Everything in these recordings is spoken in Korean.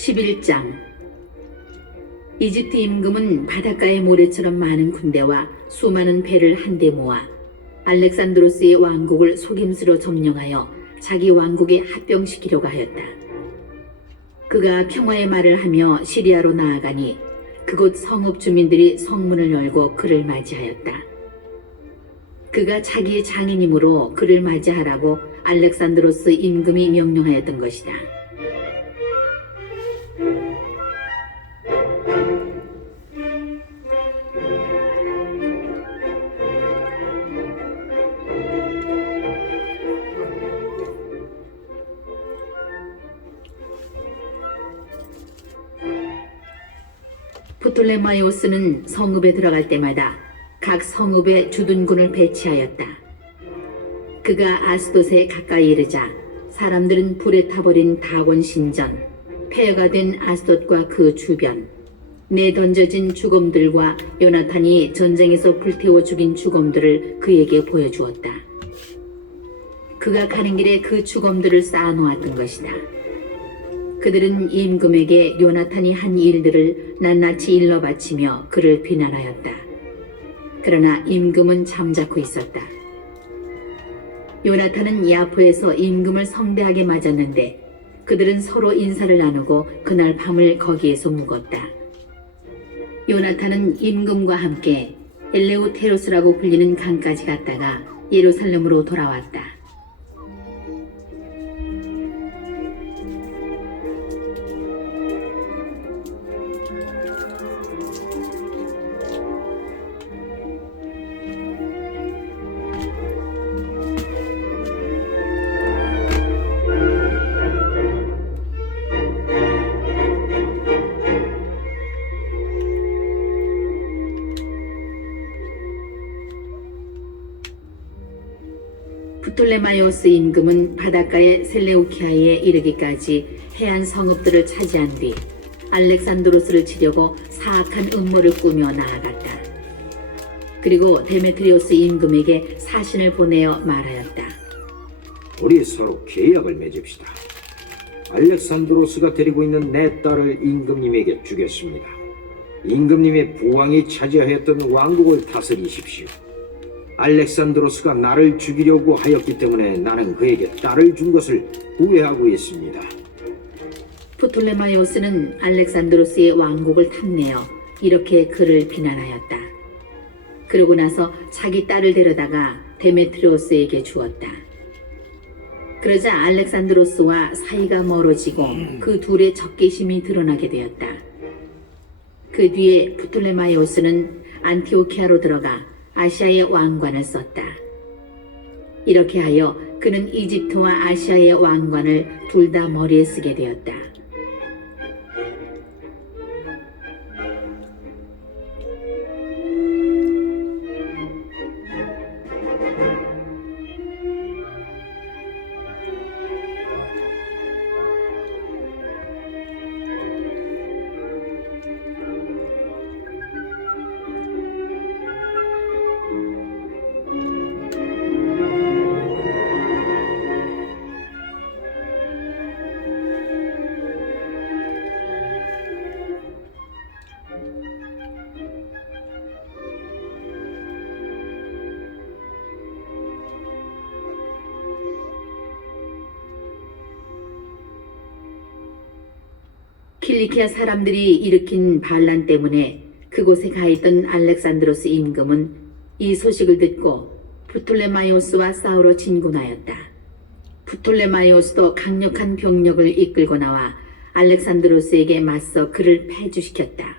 11장. 이집트 임금은 바닷가의 모래처럼 많은 군대와 수많은 배를 한데 모아 알렉산드로스의 왕국을 속임수로 점령하여 자기 왕국에 합병시키려고 하였다. 그가 평화의 말을 하며 시리아로 나아가니 그곳 성읍 주민들이 성문을 열고 그를 맞이하였다. 그가 자기의 장인이므로 그를 맞이하라고 알렉산드로스 임금이 명령하였던 것이다. 프톨레마이오스는 성읍에 들어갈 때마다 각 성읍에 주둔군을 배치하였다. 그가 아스돗에 가까이 이르자 사람들은 불에 타버린 다곤 신전, 폐허가 된 아스돗과 그 주변, 내던져진 죽음들과 요나탄이 전쟁에서 불태워 죽인 죽음들을 그에게 보여주었다. 그가 가는 길에 그 죽음들을 쌓아놓았던 것이다. 그들은 임금에게 요나탄이 한 일들을 낱낱이 일러 바치며 그를 비난하였다. 그러나 임금은 잠자코 있었다. 요나탄은 야포에서 임금을 성대하게 맞았는데 그들은 서로 인사를 나누고 그날 밤을 거기에서 묵었다. 요나탄은 임금과 함께 엘레우테로스라고 불리는 강까지 갔다가 예루살렘으로 돌아왔다. 프톨레마이오스 임금은 바닷가의 셀레우키아에 이르기까지 해안 성읍들을 차지한 뒤 알렉산드로스를 치려고 사악한 음모를 꾸며 나아갔다. 그리고 데메트리오스 임금에게 사신을 보내어 말하였다. 우리 서로 계약을 맺읍시다. 알렉산드로스가 데리고 있는 내 딸을 임금님에게 주겠습니다. 임금님의 부왕이 차지하였던 왕국을 다스리십시오. 알렉산드로스가 나를 죽이려고 하였기 때문에 나는 그에게 딸을 준 것을 후회하고 있습니다. 프톨레마이오스는 알렉산드로스의 왕국을 탐내어 이렇게 그를 비난하였다. 그러고 나서 자기 딸을 데려다가 데메트리오스에게 주었다. 그러자 알렉산드로스와 사이가 멀어지고 그 둘의 적개심이 드러나게 되었다. 그 뒤에 프톨레마이오스는 안티오키아로 들어가 아시아의 왕관을 썼다. 이렇게 하여 그는 이집트와 아시아의 왕관을 둘 다 머리에 쓰게 되었다. 킬리키아 사람들이 일으킨 반란 때문에 그곳에 가 있던 알렉산드로스 임금은 이 소식을 듣고 프톨레마이오스와 싸우러 진군하였다. 프톨레마이오스도 강력한 병력을 이끌고 나와 알렉산드로스에게 맞서 그를 패주시켰다.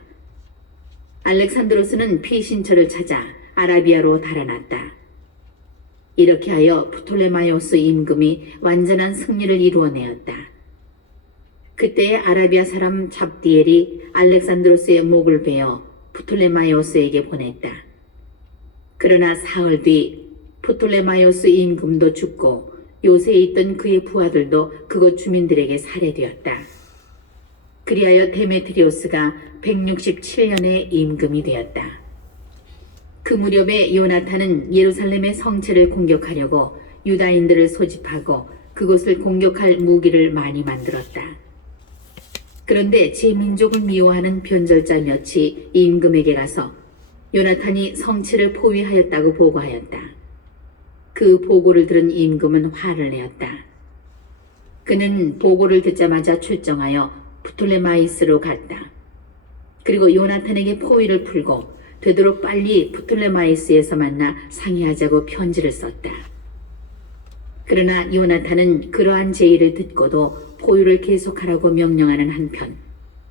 알렉산드로스는 피신처를 찾아 아라비아로 달아났다. 이렇게 하여 프톨레마이오스 임금이 완전한 승리를 이루어내었다. 그때의 아라비아 사람 잡디엘이 알렉산드로스의 목을 베어 프톨레마이오스에게 보냈다. 그러나 사흘 뒤 프톨레마이오스 임금도 죽고 요새에 있던 그의 부하들도 그곳 주민들에게 살해되었다. 그리하여 데메트리오스가 167년의 임금이 되었다. 그 무렵에 요나탄은 예루살렘의 성체를 공격하려고 유다인들을 소집하고 그곳을 공격할 무기를 많이 만들었다. 그런데 제 민족을 미워하는 변절자 몇이 임금에게 가서 요나탄이 성치를 포위하였다고 보고하였다. 그 보고를 들은 임금은 화를 내었다. 그는 보고를 듣자마자 출정하여 프톨레마이스로 갔다. 그리고 요나탄에게 포위를 풀고 되도록 빨리 프톨레마이스에서 만나 상의하자고 편지를 썼다. 그러나 요나탄은 그러한 제의를 듣고도 포위를 계속하라고 명령하는 한편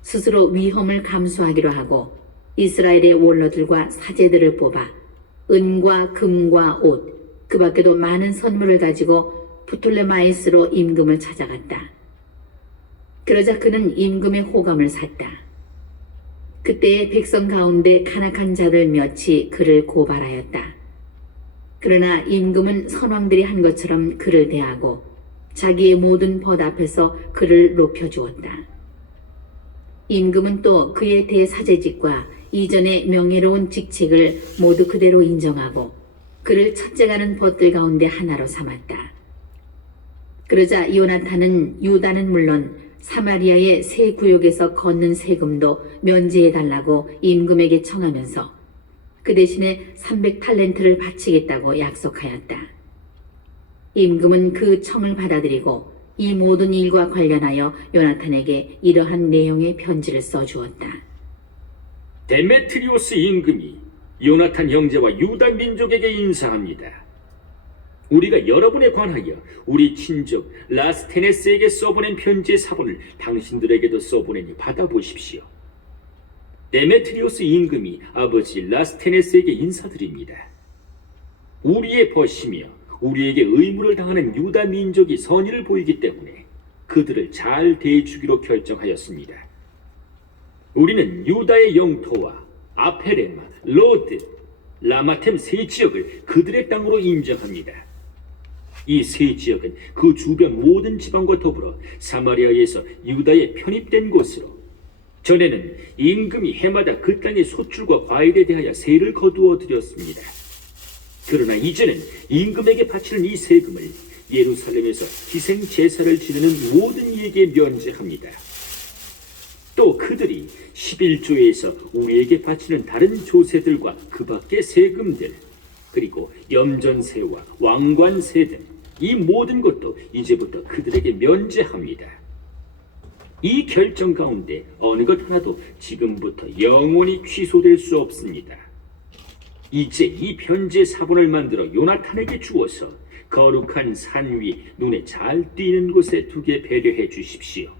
스스로 위험을 감수하기로 하고 이스라엘의 원로들과 사제들을 뽑아 은과 금과 옷, 그 밖에도 많은 선물을 가지고 프톨레마이스로 임금을 찾아갔다. 그러자 그는 임금의 호감을 샀다. 그때의 백성 가운데 간악한 자들 몇이 그를 고발하였다. 그러나 임금은 선왕들이 한 것처럼 그를 대하고 자기의 모든 벗 앞에서 그를 높여주었다. 임금은 또 그의 대사제직과 이전의 명예로운 직책을 모두 그대로 인정하고 그를 첫째가는 벗들 가운데 하나로 삼았다. 그러자 요나탄은 유다는 물론 사마리아의 세 구역에서 걷는 세금도 면제해달라고 임금에게 청하면서 그 대신에 300탈렌트를 바치겠다고 약속하였다. 임금은 그 청을 받아들이고 이 모든 일과 관련하여 요나탄에게 이러한 내용의 편지를 써주었다. 데메트리오스 임금이 요나탄 형제와 유다 민족에게 인사합니다. 우리가 여러분에 관하여 우리 친족 라스테네스에게 써보낸 편지의 사본을 당신들에게도 써보내니 받아보십시오. 데메트리오스 임금이 아버지 라스테네스에게 인사드립니다. 우리의 벗이며 우리에게 의무를 당하는 유다 민족이 선의를 보이기 때문에 그들을 잘 대해주기로 결정하였습니다. 우리는 유다의 영토와 아페레마, 로드, 라마템 세 지역을 그들의 땅으로 인정합니다. 이 세 지역은 그 주변 모든 지방과 더불어 사마리아에서 유다에 편입된 곳으로 전에는 임금이 해마다 그 땅의 소출과 과일에 대하여 세를 거두어 드렸습니다. 그러나 이제는 임금에게 바치는 이 세금을 예루살렘에서 희생 제사를 지내는 모든 이에게 면제합니다. 또 그들이 11조에서 우리에게 바치는 다른 조세들과 그 밖의 세금들, 그리고 염전세와 왕관세 등 이 모든 것도 이제부터 그들에게 면제합니다. 이 결정 가운데 어느 것 하나도 지금부터 영원히 취소될 수 없습니다. 이제 이 편지의 사본을 만들어 요나탄에게 주어서 거룩한 산 위 눈에 잘 띄는 곳에 두게 배려해 주십시오.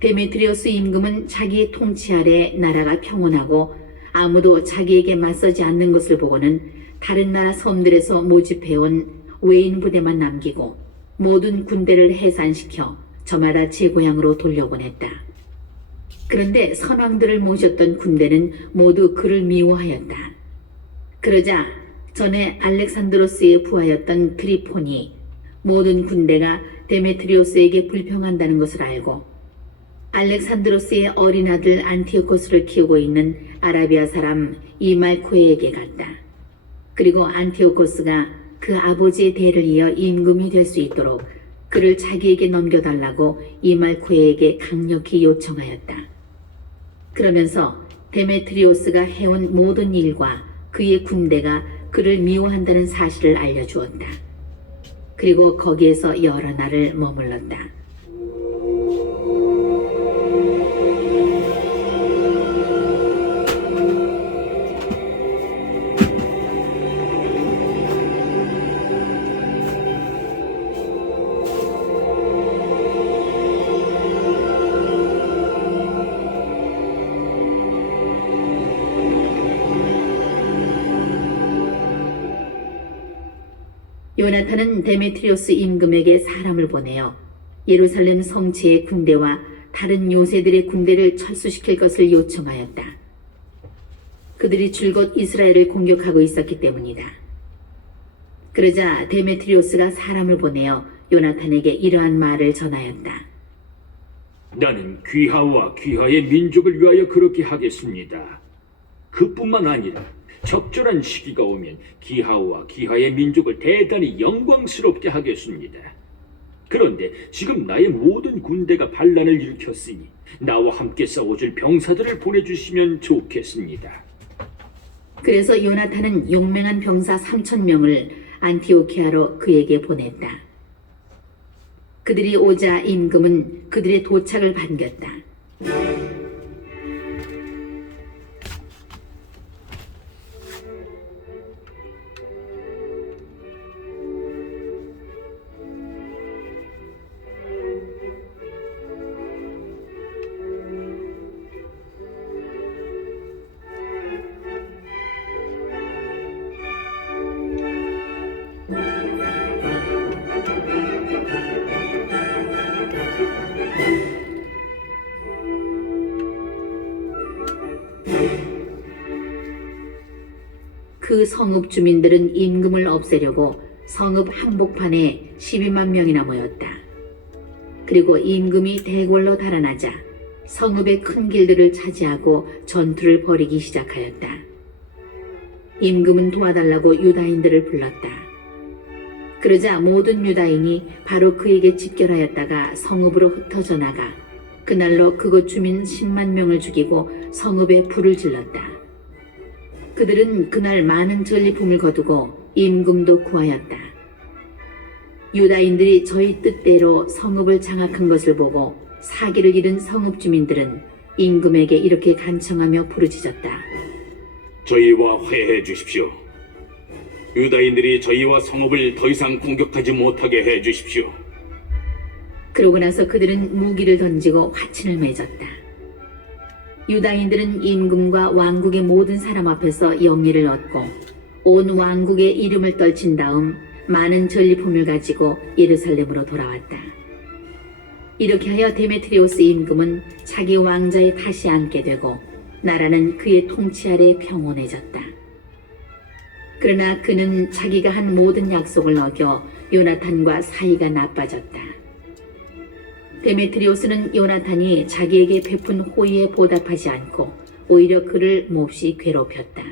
데메트리오스 임금은 자기의 통치 아래 나라가 평온하고 아무도 자기에게 맞서지 않는 것을 보고는 다른 나라 섬들에서 모집해온 외인 부대만 남기고 모든 군대를 해산시켜 저마다 제 고향으로 돌려보냈다. 그런데 선왕들을 모셨던 군대는 모두 그를 미워하였다. 그러자 전에 알렉산드로스의 부하였던 트리폰이 모든 군대가 데메트리오스에게 불평한다는 것을 알고 알렉산드로스의 어린 아들 안티오코스를 키우고 있는 아라비아 사람 이말코에게 갔다. 그리고 안티오코스가 그 아버지의 대를 이어 임금이 될 수 있도록 그를 자기에게 넘겨달라고 이말코에게 강력히 요청하였다. 그러면서 데메트리오스가 해온 모든 일과 그의 군대가 그를 미워한다는 사실을 알려주었다. 그리고 거기에서 여러 날을 머물렀다. 요나탄은 데메트리오스 임금에게 사람을 보내어 예루살렘 성체의 군대와 다른 요새들의 군대를 철수시킬 것을 요청하였다. 그들이 줄곧 이스라엘을 공격하고 있었기 때문이다. 그러자 데메트리오스가 사람을 보내어 요나탄에게 이러한 말을 전하였다. 나는 귀하와 귀하의 민족을 위하여 그렇게 하겠습니다. 그뿐만 아니라 적절한 시기가 오면 기하와 기하의 민족을 대단히 영광스럽게 하겠습니다. 그런데 지금 나의 모든 군대가 반란을 일으켰으니 나와 함께 싸워줄 병사들을 보내주시면 좋겠습니다. 그래서 요나탄은 용맹한 병사 3,000명을 안티오키아로 그에게 보냈다. 그들이 오자 임금은 그들의 도착을 반겼다. 그 성읍 주민들은 임금을 없애려고 성읍 한복판에 12만 명이나 모였다. 그리고 임금이 대궐로 달아나자 성읍의 큰 길들을 차지하고 전투를 벌이기 시작하였다. 임금은 도와달라고 유다인들을 불렀다. 그러자 모든 유다인이 바로 그에게 집결하였다가 성읍으로 흩어져 나가 그날로 그곳 주민 10만 명을 죽이고 성읍에 불을 질렀다. 그들은 그날 많은 전리품을 거두고 임금도 구하였다. 유다인들이 저희 뜻대로 성읍을 장악한 것을 보고 사기를 잃은 성읍 주민들은 임금에게 이렇게 간청하며 부르짖었다. 저희와 화해해 주십시오. 유다인들이 저희와 성읍을 더 이상 공격하지 못하게 해 주십시오. 그러고 나서 그들은 무기를 던지고 화친을 맺었다. 유다인들은 임금과 왕국의 모든 사람 앞에서 영예를 얻고 온 왕국의 이름을 떨친 다음 많은 전리품을 가지고 예루살렘으로 돌아왔다. 이렇게 하여 데메트리오스 임금은 자기 왕자에 다시 앉게 되고 나라는 그의 통치 아래 평온해졌다. 그러나 그는 자기가 한 모든 약속을 어겨 요나탄과 사이가 나빠졌다. 데메트리오스는 요나탄이 자기에게 베푼 호의에 보답하지 않고 오히려 그를 몹시 괴롭혔다.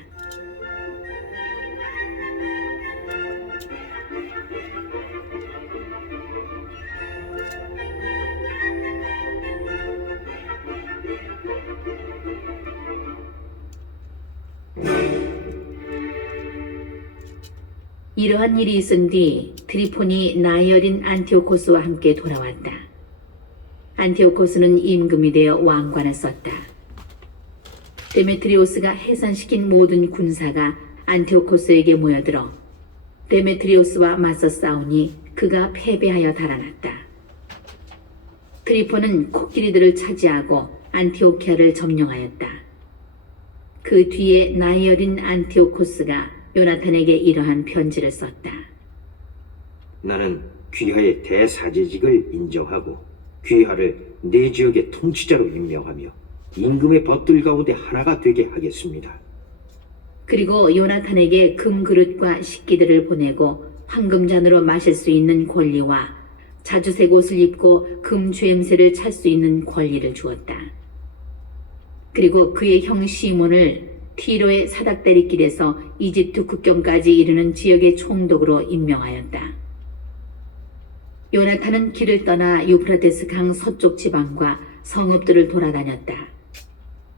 이러한 일이 있은 뒤 트리폰이 나의 어린 안티오코스와 함께 돌아왔다. 안티오코스는 임금이 되어 왕관을 썼다. 데메트리오스가 해산시킨 모든 군사가 안티오코스에게 모여들어 데메트리오스와 맞서 싸우니 그가 패배하여 달아났다. 트리폰은 코끼리들을 차지하고 안티오키아를 점령하였다. 그 뒤에 나이 어린 안티오코스가 요나탄에게 이러한 편지를 썼다. 나는 귀하의 대사제직을 인정하고 귀하를 내 지역의 통치자로 임명하며 임금의 법들 가운데 하나가 되게 하겠습니다. 그리고 요나탄에게 금그릇과 식기들을 보내고 황금잔으로 마실 수 있는 권리와 자주색 옷을 입고 금주엠새를 찰 수 있는 권리를 주었다. 그리고 그의 형 시몬을 티로의 사닥다리길에서 이집트 국경까지 이르는 지역의 총독으로 임명하였다. 요나탄은 길을 떠나 유프라테스 강 서쪽 지방과 성읍들을 돌아다녔다.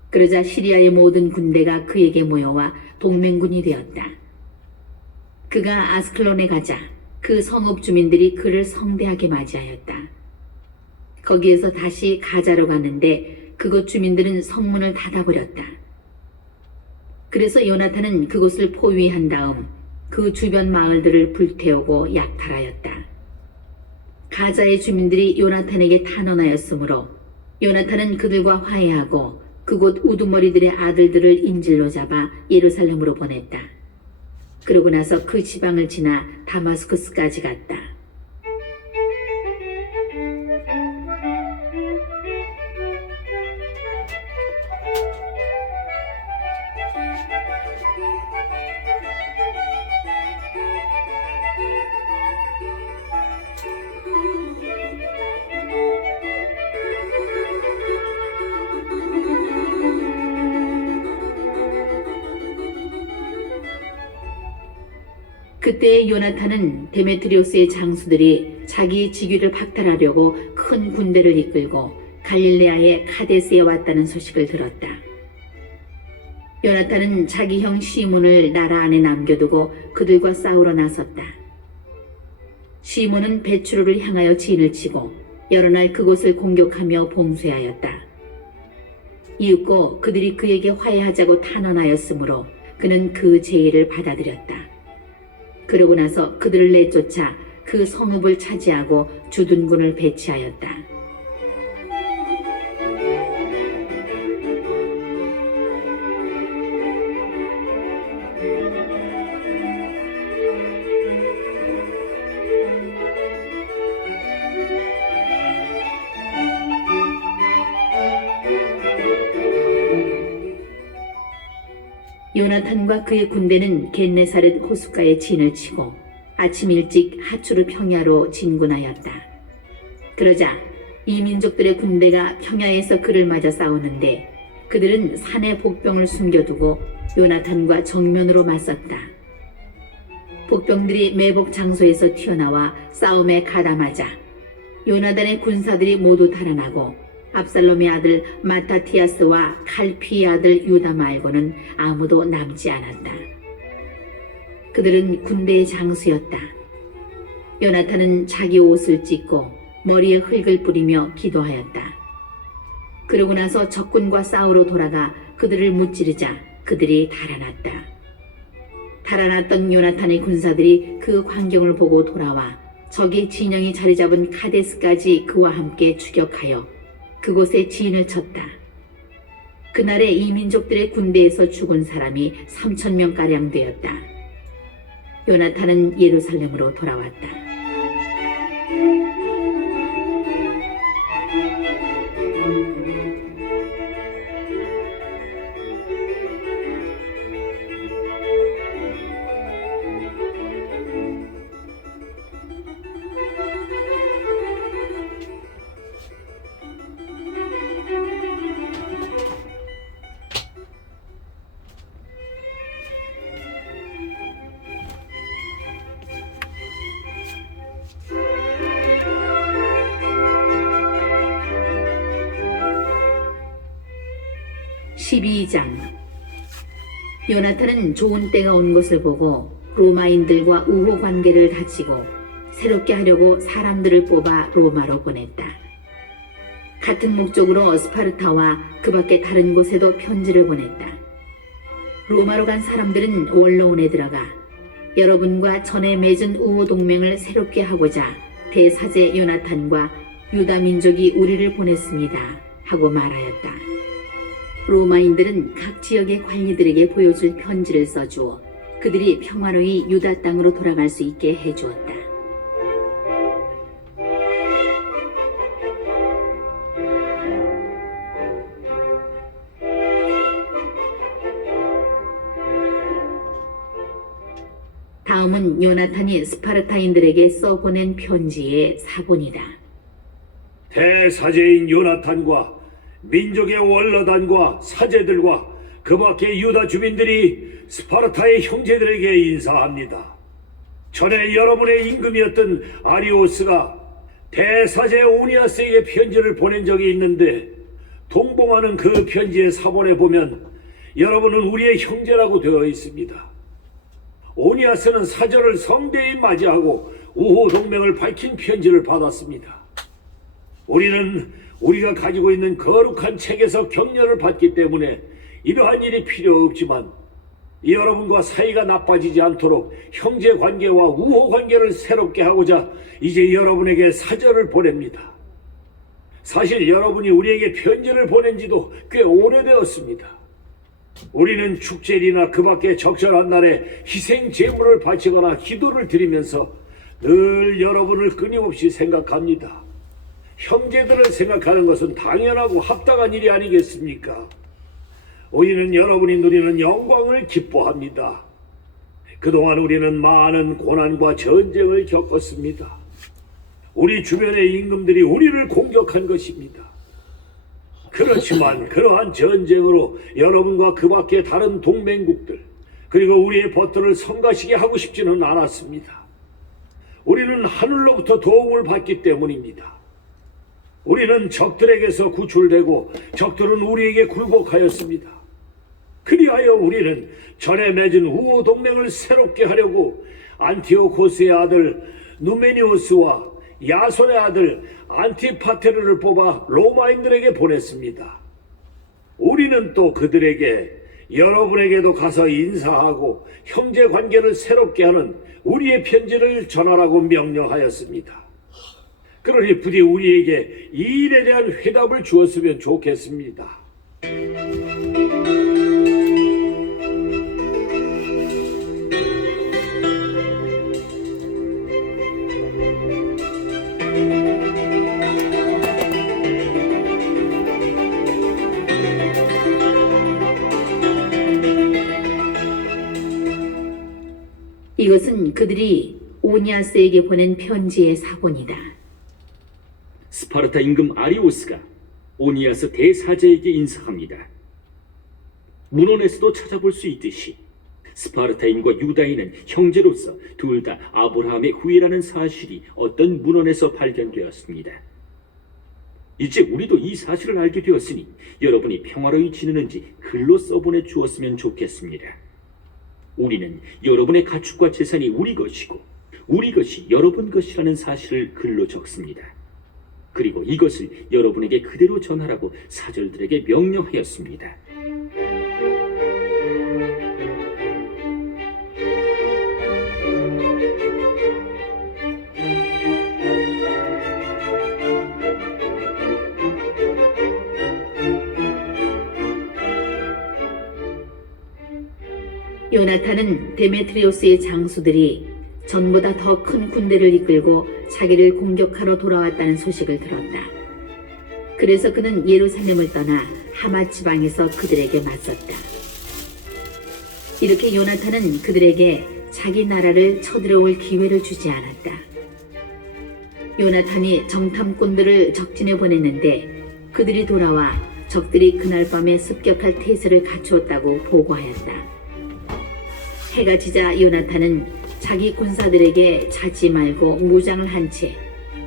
그러자 시리아의 모든 군대가 그에게 모여와 동맹군이 되었다. 그가 아스클론에 가자 그 성읍 주민들이 그를 성대하게 맞이하였다. 거기에서 다시 가자로 갔는데 그곳 주민들은 성문을 닫아버렸다. 그래서 요나탄은 그곳을 포위한 다음 그 주변 마을들을 불태우고 약탈하였다. 가자의 주민들이 요나탄에게 탄원하였으므로 요나탄은 그들과 화해하고 그곳 우두머리들의 아들들을 인질로 잡아 예루살렘으로 보냈다. 그러고 나서 그 지방을 지나 다마스쿠스까지 갔다. 그때 요나탄은 데메트리오스의 장수들이 자기 직위를 박탈하려고 큰 군대를 이끌고 갈릴레아의 카데스에 왔다는 소식을 들었다. 요나탄은 자기 형 시몬을 나라 안에 남겨두고 그들과 싸우러 나섰다. 시몬은 베추로를 향하여 진을 치고 여러 날 그곳을 공격하며 봉쇄하였다. 이윽고 그들이 그에게 화해하자고 탄원하였으므로 그는 그 제의를 받아들였다. 그러고 나서 그들을 내쫓아 그 성읍을 차지하고 주둔군을 배치하였다. 요나탄과 그의 군대는 겟네사렛 호숫가에 진을 치고 아침 일찍 하추르 평야로 진군하였다. 그러자 이 민족들의 군대가 평야에서 그를 맞아 싸우는데 그들은 산에 복병을 숨겨두고 요나탄과 정면으로 맞섰다. 복병들이 매복 장소에서 튀어나와 싸움에 가담하자 요나단의 군사들이 모두 달아나고 압살롬의 아들 마타티아스와 칼피의 아들 유다 말고는 아무도 남지 않았다. 그들은 군대의 장수였다. 요나탄은 자기 옷을 찢고 머리에 흙을 뿌리며 기도하였다. 그러고 나서 적군과 싸우러 돌아가 그들을 무찌르자 그들이 달아났다. 달아났던 요나탄의 군사들이 그 광경을 보고 돌아와 적의 진영이 자리 잡은 카데스까지 그와 함께 추격하여 그곳에 진을 쳤다. 그날에 이 민족들의 군대에서 죽은 사람이 3,000명가량 되었다. 요나탄은 예루살렘으로 돌아왔다. 요나탄은 좋은 때가 온 것을 보고 로마인들과 우호 관계를 다지고 새롭게 하려고 사람들을 뽑아 로마로 보냈다. 같은 목적으로 스파르타와 그 밖에 다른 곳에도 편지를 보냈다. 로마로 간 사람들은 원로원에 들어가 여러분과 전에 맺은 우호 동맹을 새롭게 하고자 대사제 요나탄과 유다 민족이 우리를 보냈습니다 하고 말하였다. 로마인들은 각 지역의 관리들에게 보여줄 편지를 써주어 그들이 평화로이 유다 땅으로 돌아갈 수 있게 해주었다. 다음은 요나탄이 스파르타인들에게 써보낸 편지의 사본이다. 대사제인 요나탄과 민족의 원로단과 사제들과 그 밖의 유다 주민들이 스파르타의 형제들에게 인사합니다. 전에 여러분의 임금이었던 아리오스가 대사제 오니아스에게 편지를 보낸 적이 있는데 동봉하는 그 편지의 사본에 보면 여러분은 우리의 형제라고 되어 있습니다. 오니아스는 사절을 성대히 맞이하고 우호 동맹을 밝힌 편지를 받았습니다. 우리는 우리가 가지고 있는 거룩한 책에서 격려를 받기 때문에 이러한 일이 필요 없지만 여러분과 사이가 나빠지지 않도록 형제 관계와 우호 관계를 새롭게 하고자 이제 여러분에게 사절을 보냅니다. 사실 여러분이 우리에게 편지를 보낸 지도 꽤 오래되었습니다. 우리는 축제일이나 그 밖에 적절한 날에 희생 제물을 바치거나 기도를 드리면서 늘 여러분을 끊임없이 생각합니다. 형제들을 생각하는 것은 당연하고 합당한 일이 아니겠습니까? 우리는 여러분이 누리는 영광을 기뻐합니다. 그동안 우리는 많은 고난과 전쟁을 겪었습니다. 우리 주변의 임금들이 우리를 공격한 것입니다. 그렇지만 그러한 전쟁으로 여러분과 그 밖의 다른 동맹국들, 그리고 우리의 버튼을 성가시게 하고 싶지는 않았습니다. 우리는 하늘로부터 도움을 받기 때문입니다. 우리는 적들에게서 구출되고 적들은 우리에게 굴복하였습니다. 그리하여 우리는 전에 맺은 우호 동맹을 새롭게 하려고 안티오코스의 아들 누메니오스와 야손의 아들 안티파테르를 뽑아 로마인들에게 보냈습니다. 우리는 또 그들에게 여러분에게도 가서 인사하고 형제 관계를 새롭게 하는 우리의 편지를 전하라고 명령하였습니다. 그러니 부디 우리에게 이 일에 대한 회답을 주었으면 좋겠습니다. 이것은 그들이 오니아스에게 보낸 편지의 사본이다. 스파르타 임금 아리오스가 오니아스 대사제에게 인사합니다. 문헌에서도 찾아볼 수 있듯이 스파르타인과 유다인은 형제로서 둘 다 아브라함의 후예라는 사실이 어떤 문헌에서 발견되었습니다. 이제 우리도 이 사실을 알게 되었으니 여러분이 평화로이 지내는지 글로 써보내 주었으면 좋겠습니다. 우리는 여러분의 가축과 재산이 우리 것이고 우리 것이 여러분 것이라는 사실을 글로 적습니다. 그리고 이것을 여러분에게 그대로 전하라고 사절들에게 명령하였습니다. 요나탄은 데메트리오스의 장수들이 전보다 더 큰 군대를 이끌고 자기를 공격하러 돌아왔다는 소식을 들었다. 그래서 그는 예루살렘을 떠나 하맛 지방에서 그들에게 맞섰다. 이렇게 요나탄은 그들에게 자기 나라를 쳐들어올 기회를 주지 않았다. 요나탄이 정탐꾼들을 적진에 보냈는데 그들이 돌아와 적들이 그날 밤에 습격할 태세를 갖추었다고 보고하였다. 해가 지자 요나탄은 자기 군사들에게 자지 말고 무장을 한 채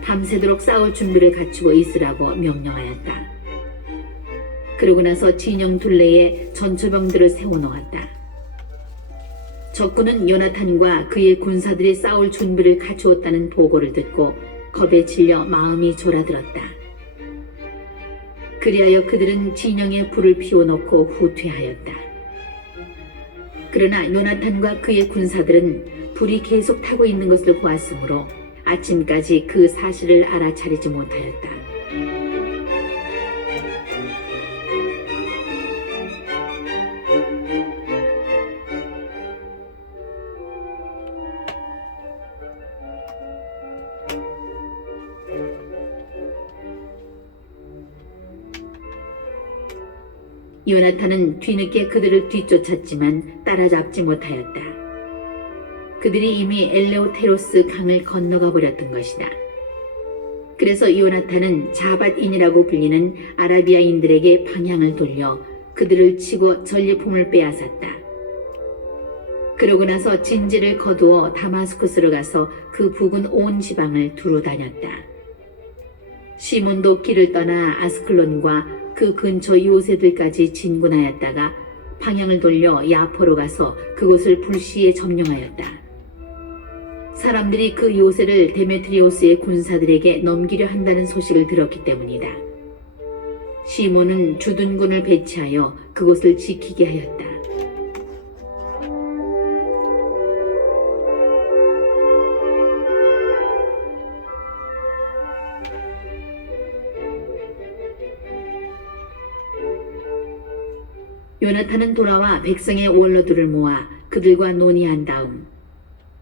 밤새도록 싸울 준비를 갖추고 있으라고 명령하였다. 그러고 나서 진영 둘레에 전초병들을 세워놓았다. 적군은 요나탄과 그의 군사들이 싸울 준비를 갖추었다는 보고를 듣고 겁에 질려 마음이 졸아들었다. 그리하여 그들은 진영에 불을 피워놓고 후퇴하였다. 그러나 요나탄과 그의 군사들은 불이 계속 타고 있는 것을 보았으므로 아침까지 그 사실을 알아차리지 못하였다. 요나탄은 뒤늦게 그들을 뒤쫓았지만 따라잡지 못하였다. 그들이 이미 엘레오테로스 강을 건너가 버렸던 것이다. 그래서 요나탄은 자밧인이라고 불리는 아라비아인들에게 방향을 돌려 그들을 치고 전리품을 빼앗았다. 그러고 나서 진지를 거두어 다마스쿠스로 가서 그 북은 온 지방을 두루 다녔다. 시몬도 길을 떠나 아스클론과 그 근처 요새들까지 진군하였다가 방향을 돌려 야포로 가서 그곳을 불시에 점령하였다. 사람들이 그 요새를 데메트리오스의 군사들에게 넘기려 한다는 소식을 들었기 때문이다. 시몬은 주둔군을 배치하여 그곳을 지키게 하였다. 요나탄은 돌아와 백성의 원로들을 모아 그들과 논의한 다음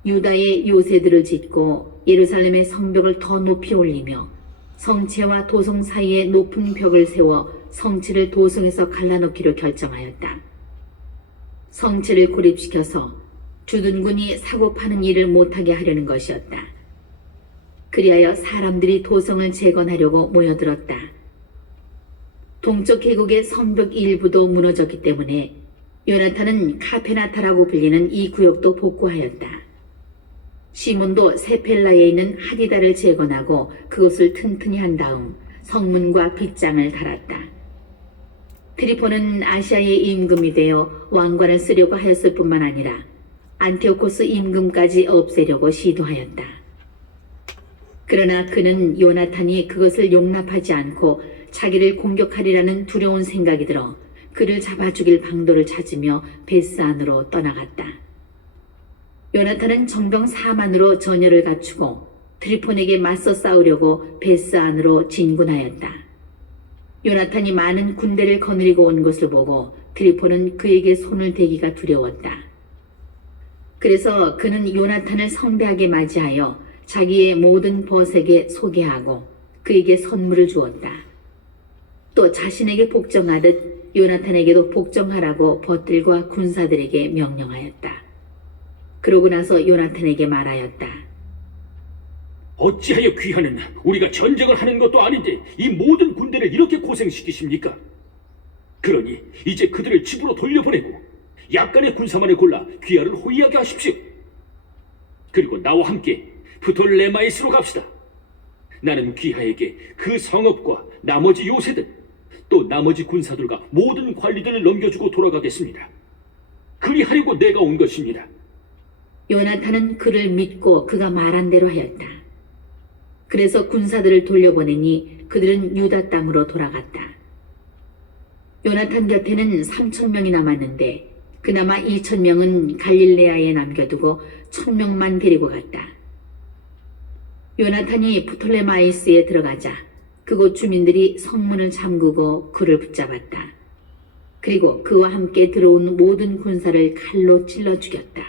유다의 요새들을 짓고 예루살렘의 성벽을 더 높이 올리며 성체와 도성 사이에 높은 벽을 세워 성체를 도성에서 갈라놓기로 결정하였다. 성체를 고립시켜서 주둔군이 사고 파는 일을 못하게 하려는 것이었다. 그리하여 사람들이 도성을 재건하려고 모여들었다. 동쪽 계곡의 성벽 일부도 무너졌기 때문에 요나탄은 카페나타라고 불리는 이 구역도 복구하였다. 시몬도 세펠라에 있는 하디다를 재건하고 그것을 튼튼히 한 다음 성문과 빗장을 달았다. 트리포는 아시아의 임금이 되어 왕관을 쓰려고 하였을 뿐만 아니라 안티오코스 임금까지 없애려고 시도하였다. 그러나 그는 요나탄이 그것을 용납하지 않고 자기를 공격하리라는 두려운 생각이 들어 그를 잡아 죽일 방도를 찾으며 베스 안으로 떠나갔다. 요나탄은 정병 4만으로 전열을 갖추고 트리폰에게 맞서 싸우려고 베스 안으로 진군하였다. 요나탄이 많은 군대를 거느리고 온 것을 보고 트리폰은 그에게 손을 대기가 두려웠다. 그래서 그는 요나탄을 성대하게 맞이하여 자기의 모든 벗에게 소개하고 그에게 선물을 주었다. 또 자신에게 복종하듯 요나탄에게도 복종하라고 벗들과 군사들에게 명령하였다. 그러고 나서 요나탄에게 말하였다. 어찌하여 귀하는 우리가 전쟁을 하는 것도 아닌데 이 모든 군대를 이렇게 고생시키십니까? 그러니 이제 그들을 집으로 돌려보내고 약간의 군사만을 골라 귀하를 호위하게 하십시오. 그리고 나와 함께 프톨레마이스로 갑시다. 나는 귀하에게 그 성읍과 나머지 요새들 또 나머지 군사들과 모든 관리들을 넘겨주고 돌아가겠습니다. 그리하려고 내가 온 것입니다. 요나탄은 그를 믿고 그가 말한 대로 하였다. 그래서 군사들을 돌려보내니 그들은 유다 땅으로 돌아갔다. 요나탄 곁에는 3,000명이 남았는데 그나마 2,000명은 갈릴레아에 남겨두고 1,000명만 데리고 갔다. 요나탄이 프톨레마이스에 들어가자 그곳 주민들이 성문을 잠그고 그를 붙잡았다. 그리고 그와 함께 들어온 모든 군사를 칼로 찔러 죽였다.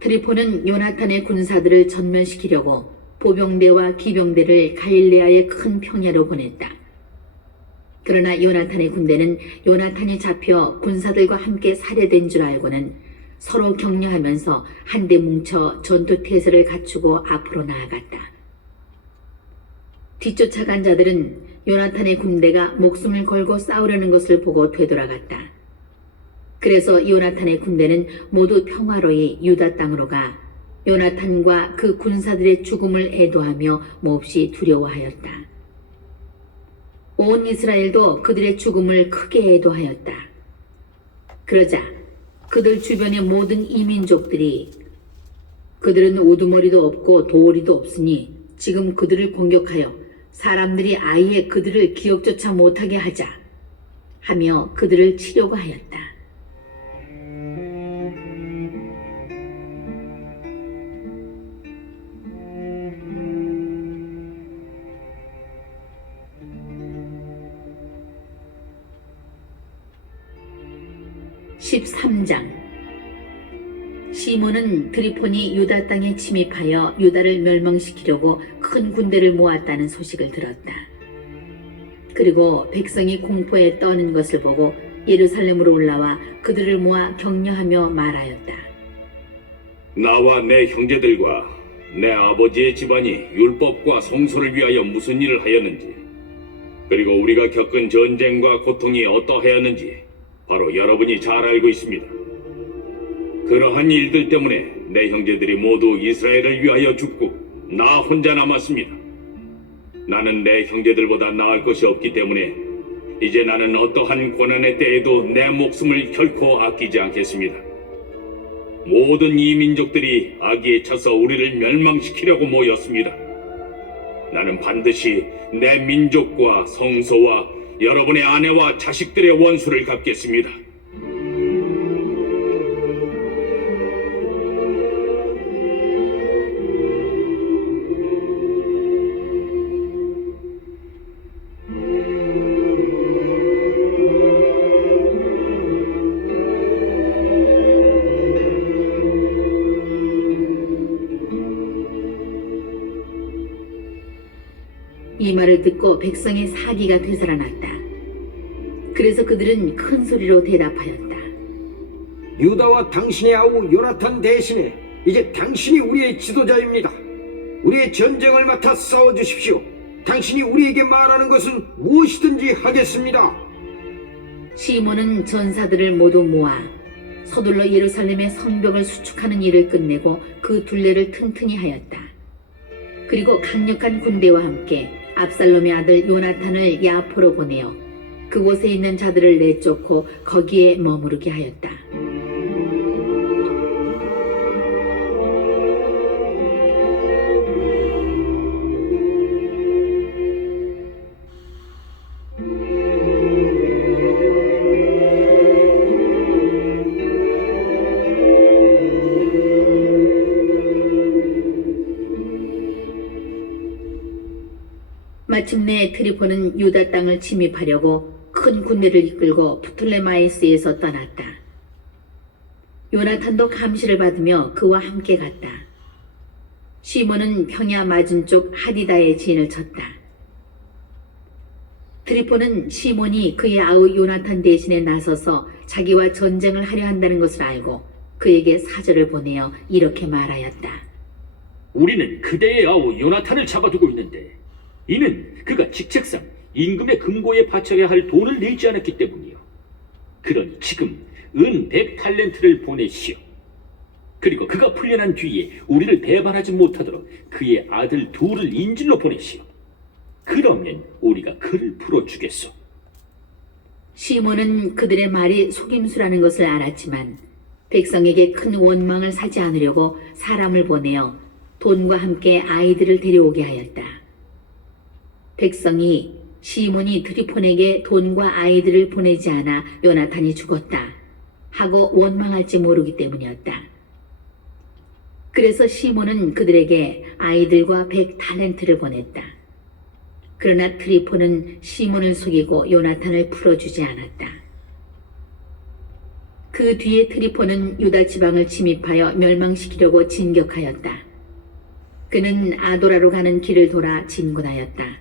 트리포는 요나탄의 군사들을 전면시키려고 보병대와 기병대를 갈릴레아의 큰 평야로 보냈다. 그러나 요나탄의 군대는 요나탄이 잡혀 군사들과 함께 살해된 줄 알고는 서로 격려하면서 한데 뭉쳐 전투태세를 갖추고 앞으로 나아갔다. 뒤쫓아간 자들은 요나탄의 군대가 목숨을 걸고 싸우려는 것을 보고 되돌아갔다. 그래서 요나탄의 군대는 모두 평화로이 유다 땅으로 가 요나탄과 그 군사들의 죽음을 애도하며 몹시 두려워하였다. 온 이스라엘도 그들의 죽음을 크게 애도하였다. 그러자 그들 주변의 모든 이민족들이 그들은 우두머리도 없고 도리도 없으니 지금 그들을 공격하여 사람들이 아예 그들을 기억조차 못하게 하자 하며 그들을 치려고 하였다. (13장) 시몬은 드리폰이 유다 땅에 침입하여 유다를 멸망시키려고 큰 군대를 모았다는 소식을 들었다. 그리고 백성이 공포에 떠는 것을 보고 예루살렘으로 올라와 그들을 모아 격려하며 말하였다. 나와 내 형제들과 내 아버지의 집안이 율법과 성소를 위하여 무슨 일을 하였는지, 그리고 우리가 겪은 전쟁과 고통이 어떠하였는지 바로 여러분이 잘 알고 있습니다. 그러한 일들 때문에 내 형제들이 모두 이스라엘을 위하여 죽고 나 혼자 남았습니다. 나는 내 형제들보다 나을 것이 없기 때문에 이제 나는 어떠한 고난의 때에도 내 목숨을 결코 아끼지 않겠습니다. 모든 이 민족들이 악에 차서 우리를 멸망시키려고 모였습니다. 나는 반드시 내 민족과 성소와 여러분의 아내와 자식들의 원수를 갚겠습니다. 이 말을 듣고 백성의 사기가 되살아났다. 그래서 그들은 큰 소리로 대답하였다. 유다와 당신의 아우 요나탄 대신에 이제 당신이 우리의 지도자입니다. 우리의 전쟁을 맡아 싸워주십시오. 당신이 우리에게 말하는 것은 무엇이든지 하겠습니다. 시몬은 전사들을 모두 모아 서둘러 예루살렘의 성벽을 수축하는 일을 끝내고 그 둘레를 튼튼히 하였다. 그리고 강력한 군대와 함께 압살롬의 아들 요나탄을 야포로 보내어 그곳에 있는 자들을 내쫓고 거기에 머무르게 하였다. 마침내 트리포는 유다 땅을 침입하려고 큰 군대를 이끌고 프툴레마이스에서 떠났다. 요나탄도 감시를 받으며 그와 함께 갔다. 시몬은 평야 맞은쪽 하디다의 진을 쳤다. 트리포는 시몬이 그의 아우 요나탄 대신에 나서서 자기와 전쟁을 하려 한다는 것을 알고 그에게 사절을 보내어 이렇게 말하였다. 우리는 그대의 아우 요나탄을 잡아두고 있는데 이는 그가 직책상 임금의 금고에 바쳐야 할 돈을 내지 않았기 때문이요. 그러니 지금 은 100달란트를 보내시오. 그리고 그가 풀려난 뒤에 우리를 배반하지 못하도록 그의 아들 둘을 인질로 보내시오. 그러면 우리가 그를 풀어주겠소. 시몬은 그들의 말이 속임수라는 것을 알았지만 백성에게 큰 원망을 사지 않으려고 사람을 보내어 돈과 함께 아이들을 데려오게 하였다. 백성이 시몬이 트리폰에게 돈과 아이들을 보내지 않아 요나탄이 죽었다 하고 원망할지 모르기 때문이었다. 그래서 시몬은 그들에게 아이들과 100달란트를 보냈다. 그러나 트리폰은 시몬을 속이고 요나탄을 풀어주지 않았다. 그 뒤에 트리폰은 유다 지방을 침입하여 멸망시키려고 진격하였다. 그는 아도라로 가는 길을 돌아 진군하였다.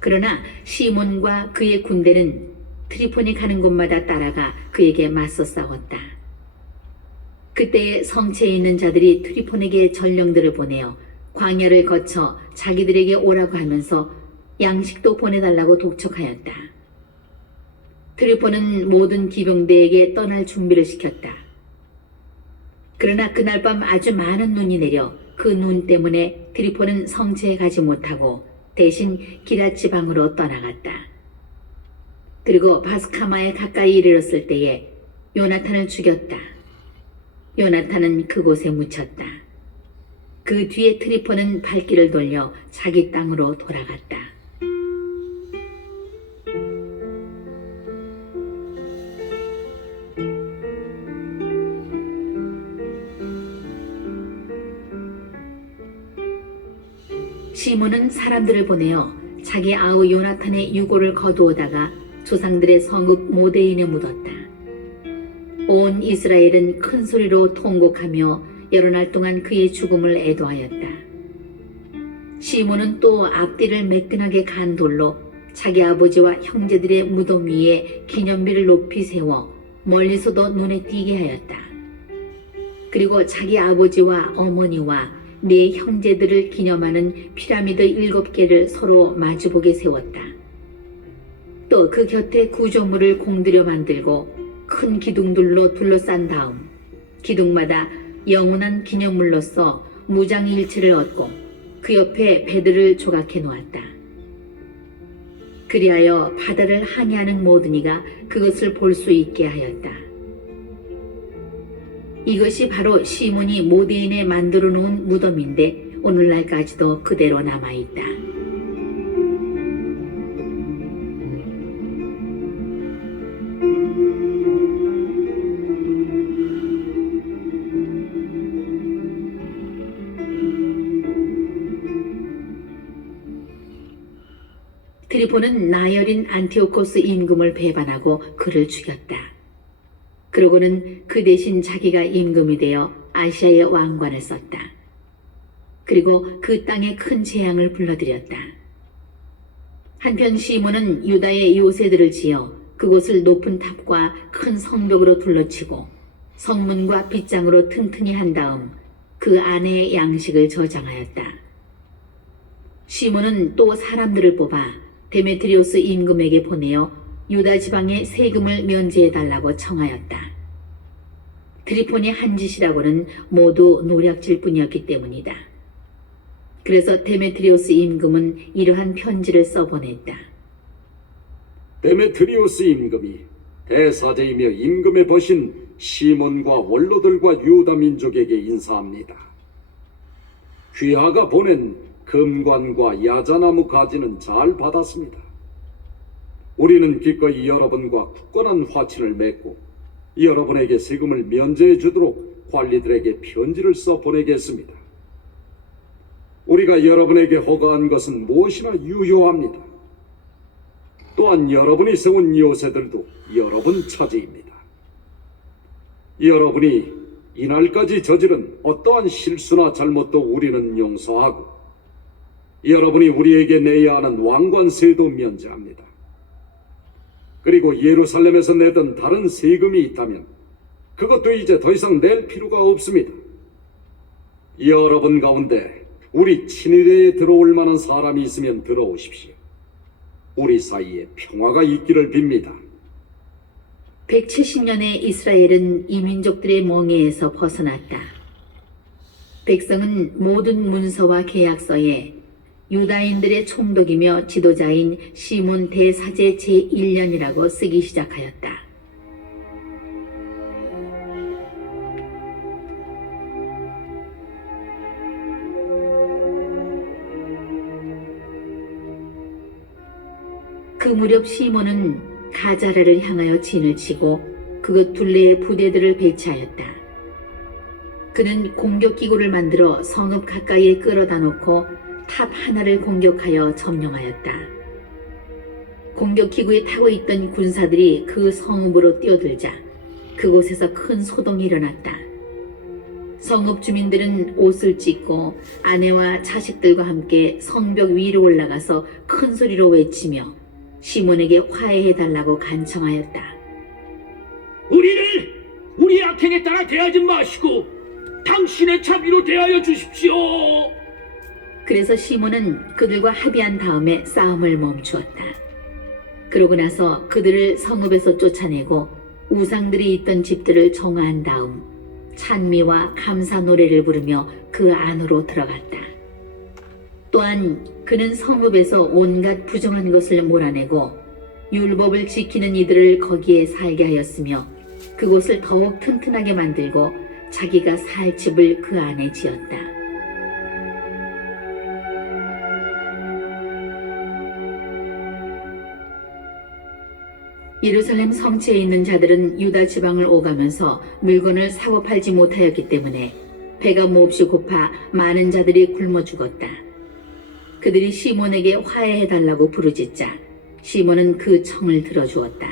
그러나 시몬과 그의 군대는 트리폰이 가는 곳마다 따라가 그에게 맞서 싸웠다. 그때에 성체에 있는 자들이 트리폰에게 전령들을 보내어 광야를 거쳐 자기들에게 오라고 하면서 양식도 보내달라고 독촉하였다. 트리폰은 모든 기병대에게 떠날 준비를 시켰다. 그러나 그날 밤 아주 많은 눈이 내려 그 눈 때문에 트리폰은 성체에 가지 못하고 대신 기랏 지방으로 떠나갔다. 그리고 바스카마에 가까이 이르렀을 때에 요나탄을 죽였다. 요나탄은 그곳에 묻혔다. 그 뒤에 트리폰은 발길을 돌려 자기 땅으로 돌아갔다. 시몬은 사람들을 보내어 자기 아우 요나탄의 유고를 거두어다가 조상들의 성읍 모데인에 묻었다. 온 이스라엘은 큰 소리로 통곡하며 여러 날 동안 그의 죽음을 애도하였다. 시몬은 또 앞뒤를 매끈하게 간 돌로 자기 아버지와 형제들의 무덤 위에 기념비를 높이 세워 멀리서도 눈에 띄게 하였다. 그리고 자기 아버지와 어머니와 네 형제들을 기념하는 피라미드 7개를 서로 마주보게 세웠다. 또 그 곁에 구조물을 공들여 만들고 큰 기둥들로 둘러싼 다음 기둥마다 영원한 기념물로서 무장일체를 얻고 그 옆에 배들을 조각해 놓았다. 그리하여 바다를 항해하는 모든 이가 그것을 볼 수 있게 하였다. 이것이 바로 시몬이 모데인에 만들어 놓은 무덤인데 오늘날까지도 그대로 남아있다. 트리폰은 나열인 안티오코스 임금을 배반하고 그를 죽였다. 그러고는 그 대신 자기가 임금이 되어 아시아의 왕관을 썼다. 그리고 그 땅에 큰 재앙을 불러들였다. 한편 시몬은 유다의 요새들을 지어 그곳을 높은 탑과 큰 성벽으로 둘러치고 성문과 빗장으로 튼튼히 한 다음 그 안에 양식을 저장하였다. 시몬은 또 사람들을 뽑아 데메트리오스 임금에게 보내어 유다 지방의 세금을 면제해달라고 청하였다. 트리폰이 한 짓이라고는 모두 노략질 뿐이었기 때문이다. 그래서 데메트리오스 임금은 이러한 편지를 써보냈다. 데메트리오스 임금이 대사제이며 임금의 벗인 시몬과 원로들과 유다 민족에게 인사합니다. 귀하가 보낸 금관과 야자나무 가지는 잘 받았습니다. 우리는 기꺼이 여러분과 굳건한 화친을 맺고 여러분에게 세금을 면제해 주도록 관리들에게 편지를 써 보내겠습니다. 우리가 여러분에게 허가한 것은 무엇이나 유효합니다. 또한 여러분이 세운 요새들도 여러분 차지입니다. 여러분이 이날까지 저지른 어떠한 실수나 잘못도 우리는 용서하고 여러분이 우리에게 내야 하는 왕관세도 면제합니다. 그리고 예루살렘에서 내던 다른 세금이 있다면 그것도 이제 더 이상 낼 필요가 없습니다. 여러분 가운데 우리 친위대에 들어올 만한 사람이 있으면 들어오십시오. 우리 사이에 평화가 있기를 빕니다. 170년의 이스라엘은 이민족들의 멍에에서 벗어났다. 백성은 모든 문서와 계약서에 유다인들의 총독이며 지도자인 시몬 대사제 제1년이라고 쓰기 시작하였다. 그 무렵 시몬은 가자라를 향하여 진을 치고 그것 둘레에 부대들을 배치하였다. 그는 공격기구를 만들어 성읍 가까이에 끌어다 놓고 탑 하나를 공격하여 점령하였다. 공격기구에 타고 있던 군사들이 그 성읍으로 뛰어들자 그곳에서 큰 소동이 일어났다. 성읍 주민들은 옷을 찢고 아내와 자식들과 함께 성벽 위로 올라가서 큰 소리로 외치며 시몬에게 화해해달라고 간청하였다. 우리를 우리 악행에 따라 대하지 마시고 당신의 자비로 대하여 주십시오. 그래서 시몬은 그들과 합의한 다음에 싸움을 멈추었다. 그러고 나서 그들을 성읍에서 쫓아내고 우상들이 있던 집들을 정화한 다음 찬미와 감사 노래를 부르며 그 안으로 들어갔다. 또한 그는 성읍에서 온갖 부정한 것을 몰아내고 율법을 지키는 이들을 거기에 살게 하였으며 그곳을 더욱 튼튼하게 만들고 자기가 살 집을 그 안에 지었다. 예루살렘 성체에 있는 자들은 유다 지방을 오가면서 물건을 사고 팔지 못하였기 때문에 배가 몹시 고파 많은 자들이 굶어 죽었다. 그들이 시몬에게 화해해달라고 부르짖자 시몬은 그 청을 들어주었다.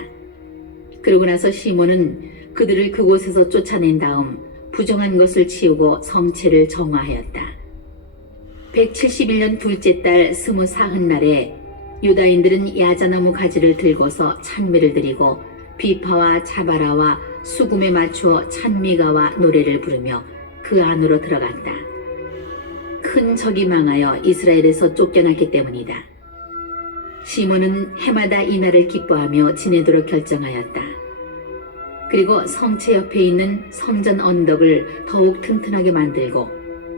그러고 나서 시몬은 그들을 그곳에서 쫓아낸 다음 부정한 것을 치우고 성체를 정화하였다. 171년 둘째 달 24흔날에 유다인들은 야자나무 가지를 들고서 찬미를 드리고 비파와 자바라와 수금에 맞추어 찬미가와 노래를 부르며 그 안으로 들어갔다. 큰 적이 망하여 이스라엘에서 쫓겨났기 때문이다. 시몬은 해마다 이날을 기뻐하며 지내도록 결정하였다. 그리고 성체 옆에 있는 성전 언덕을 더욱 튼튼하게 만들고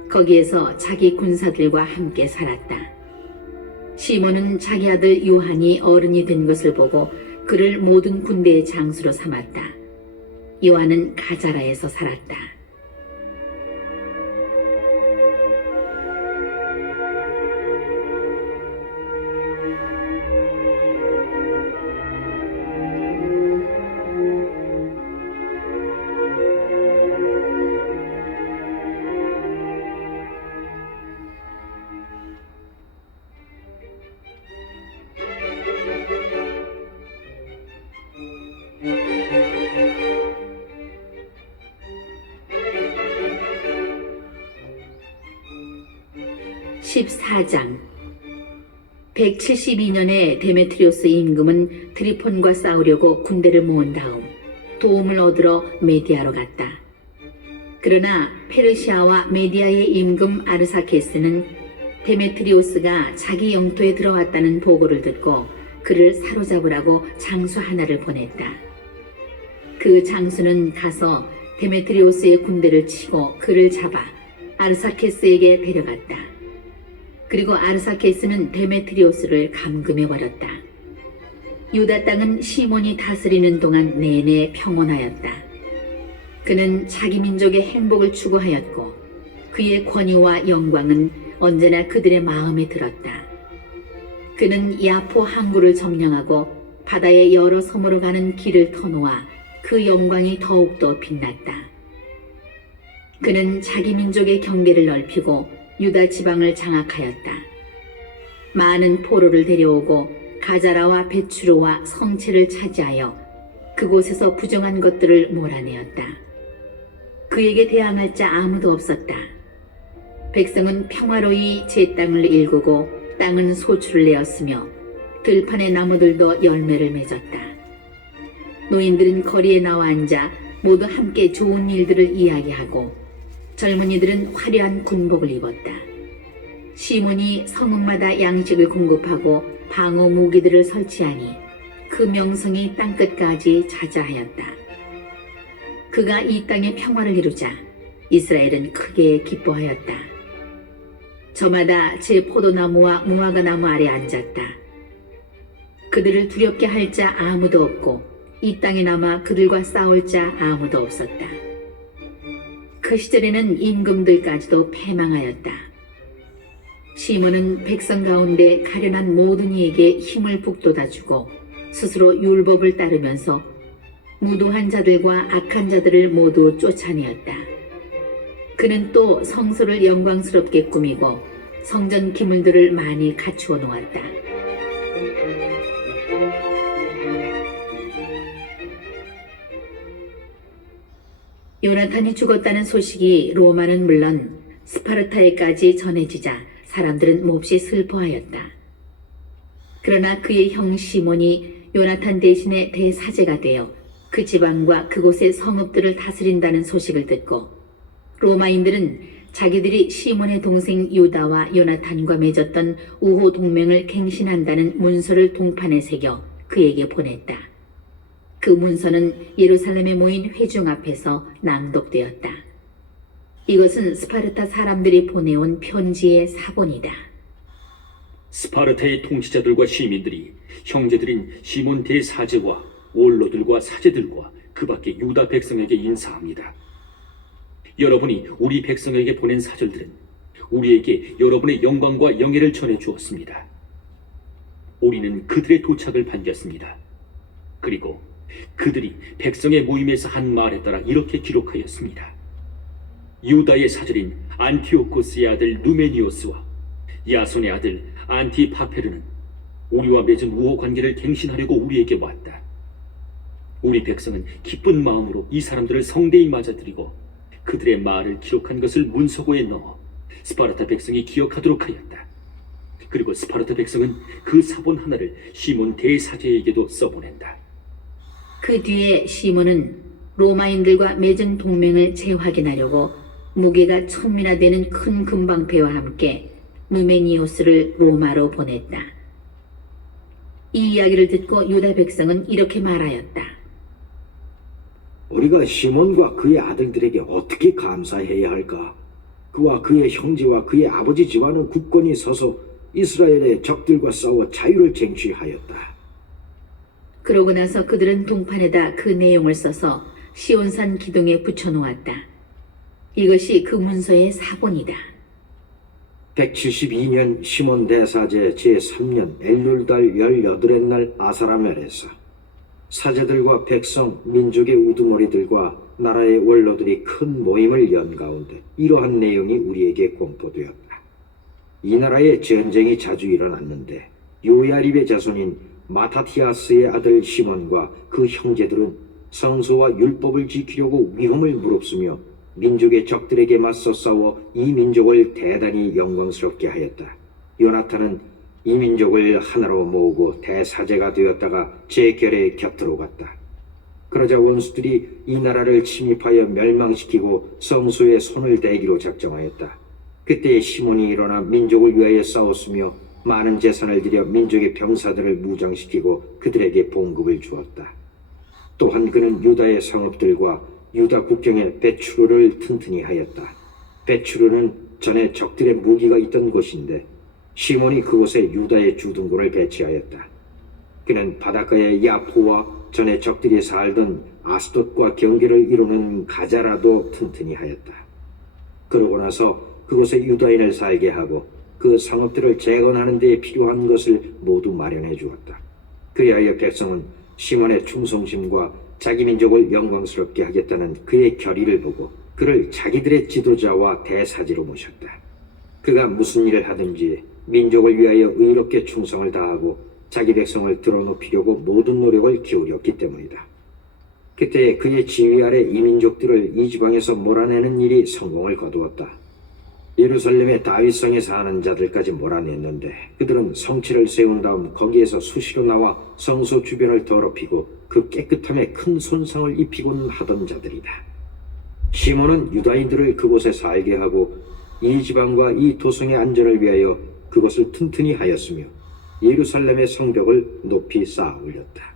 거기에서 자기 군사들과 함께 살았다. 시몬은 자기 아들 요한이 어른이 된 것을 보고 그를 모든 군대의 장수로 삼았다. 요한은 가자라에서 살았다. (14장) 172년에 데메트리오스 임금은 트리폰과 싸우려고 군대를 모은 다음 도움을 얻으러 메디아로 갔다. 그러나 페르시아와 메디아의 임금 아르사케스는 데메트리오스가 자기 영토에 들어왔다는 보고를 듣고 그를 사로잡으라고 장수 하나를 보냈다. 그 장수는 가서 데메트리오스의 군대를 치고 그를 잡아 아르사케스에게 데려갔다. 그리고 아르사케스는 데메트리오스를 감금해버렸다. 유다 땅은 시몬이 다스리는 동안 내내 평온하였다. 그는 자기 민족의 행복을 추구하였고 그의 권위와 영광은 언제나 그들의 마음에 들었다. 그는 야포 항구를 점령하고 바다의 여러 섬으로 가는 길을 터놓아 그 영광이 더욱더 빛났다. 그는 자기 민족의 경계를 넓히고 유다 지방을 장악하였다. 많은 포로를 데려오고 가자라와 베추로와 성체를 차지하여 그곳에서 부정한 것들을 몰아내었다. 그에게 대항할 자 아무도 없었다. 백성은 평화로이 제 땅을 일구고 땅은 소출을 내었으며 들판의 나무들도 열매를 맺었다. 노인들은 거리에 나와 앉아 모두 함께 좋은 일들을 이야기하고 젊은이들은 화려한 군복을 입었다. 시몬이 성읍마다 양식을 공급하고 방어 무기들을 설치하니 그 명성이 땅끝까지 자자하였다. 그가 이 땅에 평화를 이루자 이스라엘은 크게 기뻐하였다. 저마다 제 포도나무와 무화과나무 아래 앉았다. 그들을 두렵게 할 자 아무도 없고 이 땅에 남아 그들과 싸울 자 아무도 없었다. 그 시절에는 임금들까지도 패망하였다. 시몬은 백성 가운데 가련한 모든 이에게 힘을 북돋아주고 스스로 율법을 따르면서 무도한 자들과 악한 자들을 모두 쫓아내었다. 그는 또 성소를 영광스럽게 꾸미고 성전 기물들을 많이 갖추어 놓았다. 요나탄이 죽었다는 소식이 로마는 물론 스파르타에까지 전해지자 사람들은 몹시 슬퍼하였다. 그러나 그의 형 시몬이 요나탄 대신에 대사제가 되어 그 지방과 그곳의 성읍들을 다스린다는 소식을 듣고 로마인들은 자기들이 시몬의 동생 유다와 요나탄과 맺었던 우호 동맹을 갱신한다는 문서를 동판에 새겨 그에게 보냈다. 그 문서는 예루살렘에 모인 회중 앞에서 낭독되었다. 이것은 스파르타 사람들이 보내온 편지의 사본이다. 스파르타의 통치자들과 시민들이 형제들인 시몬 대사제와 원로들과 사제들과 그 밖에 유다 백성에게 인사합니다. 여러분이 우리 백성에게 보낸 사절들은 우리에게 여러분의 영광과 영예를 전해 주었습니다. 우리는 그들의 도착을 반겼습니다. 그리고 그들이 백성의 모임에서 한 말에 따라 이렇게 기록하였습니다. 유다의 사절인 안티오코스의 아들 누메니오스와 야손의 아들 안티파페르는 우리와 맺은 우호 관계를 갱신하려고 우리에게 왔다. 우리 백성은 기쁜 마음으로 이 사람들을 성대히 맞아들이고 그들의 말을 기록한 것을 문서고에 넣어 스파르타 백성이 기억하도록 하였다. 그리고 스파르타 백성은 그 사본 하나를 시몬 대사제에게도 써보낸다. 그 뒤에 시몬은 로마인들과 맺은 동맹을 재확인하려고 무게가 1000미나 되는 큰 금방패와 함께 누메니오스를 로마로 보냈다. 이 이야기를 듣고 유다 백성은 이렇게 말하였다. 우리가 시몬과 그의 아들들에게 어떻게 감사해야 할까? 그와 그의 형제와 그의 아버지 집안은 굳건히 서서 이스라엘의 적들과 싸워 자유를 쟁취하였다. 그러고 나서 그들은 동판에다 그 내용을 써서 시온산 기둥에 붙여놓았다. 이것이 그 문서의 사본이다. 172년 시몬 대사제 제3년 엘룰달 18의 날 아사라멜에서 사제들과 백성, 민족의 우두머리들과 나라의 원로들이 큰 모임을 연 가운데 이러한 내용이 우리에게 공포되었다. 이 나라에 전쟁이 자주 일어났는데 요야립의 자손인 마타티아스의 아들 시몬과 그 형제들은 성소와 율법을 지키려고 위험을 무릅쓰며 민족의 적들에게 맞서 싸워 이 민족을 대단히 영광스럽게 하였다. 요나탄은 이 민족을 하나로 모으고 대사제가 되었다가 제 결의 곁으로 갔다. 그러자 원수들이 이 나라를 침입하여 멸망시키고 성소에 손을 대기로 작정하였다. 그때 시몬이 일어나 민족을 위하여 싸웠으며 많은 재산을 들여 민족의 병사들을 무장시키고 그들에게 봉급을 주었다. 또한 그는 유다의 성읍들과 유다 국경의 베추르를 튼튼히 하였다. 베추르는 전에 적들의 무기가 있던 곳인데 시몬이 그곳에 유다의 주둔군을 배치하였다. 그는 바닷가의 야포와 전에 적들이 살던 아스돗과 경계를 이루는 가자라도 튼튼히 하였다. 그러고 나서 그곳에 유다인을 살게 하고 그 성읍들을 재건하는 데 필요한 것을 모두 마련해 주었다. 그리하여 백성은 시몬의 충성심과 자기 민족을 영광스럽게 하겠다는 그의 결의를 보고 그를 자기들의 지도자와 대사지로 모셨다. 그가 무슨 일을 하든지 민족을 위하여 의롭게 충성을 다하고 자기 백성을 드러높이려고 모든 노력을 기울였기 때문이다. 그때 그의 지휘 아래 이민족들을 이 지방에서 몰아내는 일이 성공을 거두었다. 예루살렘의 다윗성에 사는 자들까지 몰아냈는데 그들은 성치를 세운 다음 거기에서 수시로 나와 성소 주변을 더럽히고 그 깨끗함에 큰 손상을 입히곤 하던 자들이다. 시몬은 유다인들을 그곳에 살게 하고 이 지방과 이 도성의 안전을 위하여 그것을 튼튼히 하였으며 예루살렘의 성벽을 높이 쌓아 올렸다.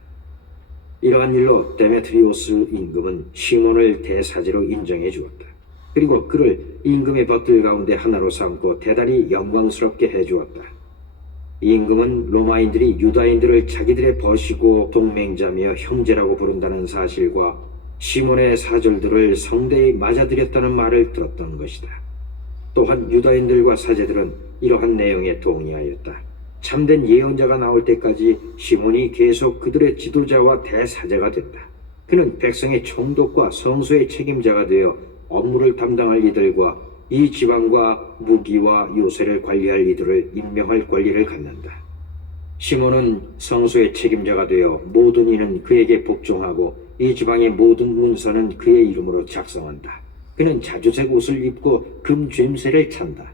이러한 일로 데메트리오스 임금은 시몬을 대사제로 인정해 주었다. 그리고 그를 임금의 벗들 가운데 하나로 삼고 대단히 영광스럽게 해주었다. 임금은 로마인들이 유다인들을 자기들의 벗이고 동맹자며 형제라고 부른다는 사실과 시몬의 사절들을 성대히 맞아들였다는 말을 들었던 것이다. 또한 유다인들과 사제들은 이러한 내용에 동의하였다. 참된 예언자가 나올 때까지 시몬이 계속 그들의 지도자와 대사제가 된다. 그는 백성의 총독과 성소의 책임자가 되어 업무를 담당할 이들과 이 지방과 무기와 요새를 관리할 이들을 임명할 권리를 갖는다. 시몬은 성소의 책임자가 되어 모든 이는 그에게 복종하고 이 지방의 모든 문서는 그의 이름으로 작성한다. 그는 자주색 옷을 입고 금죄임새를 찬다.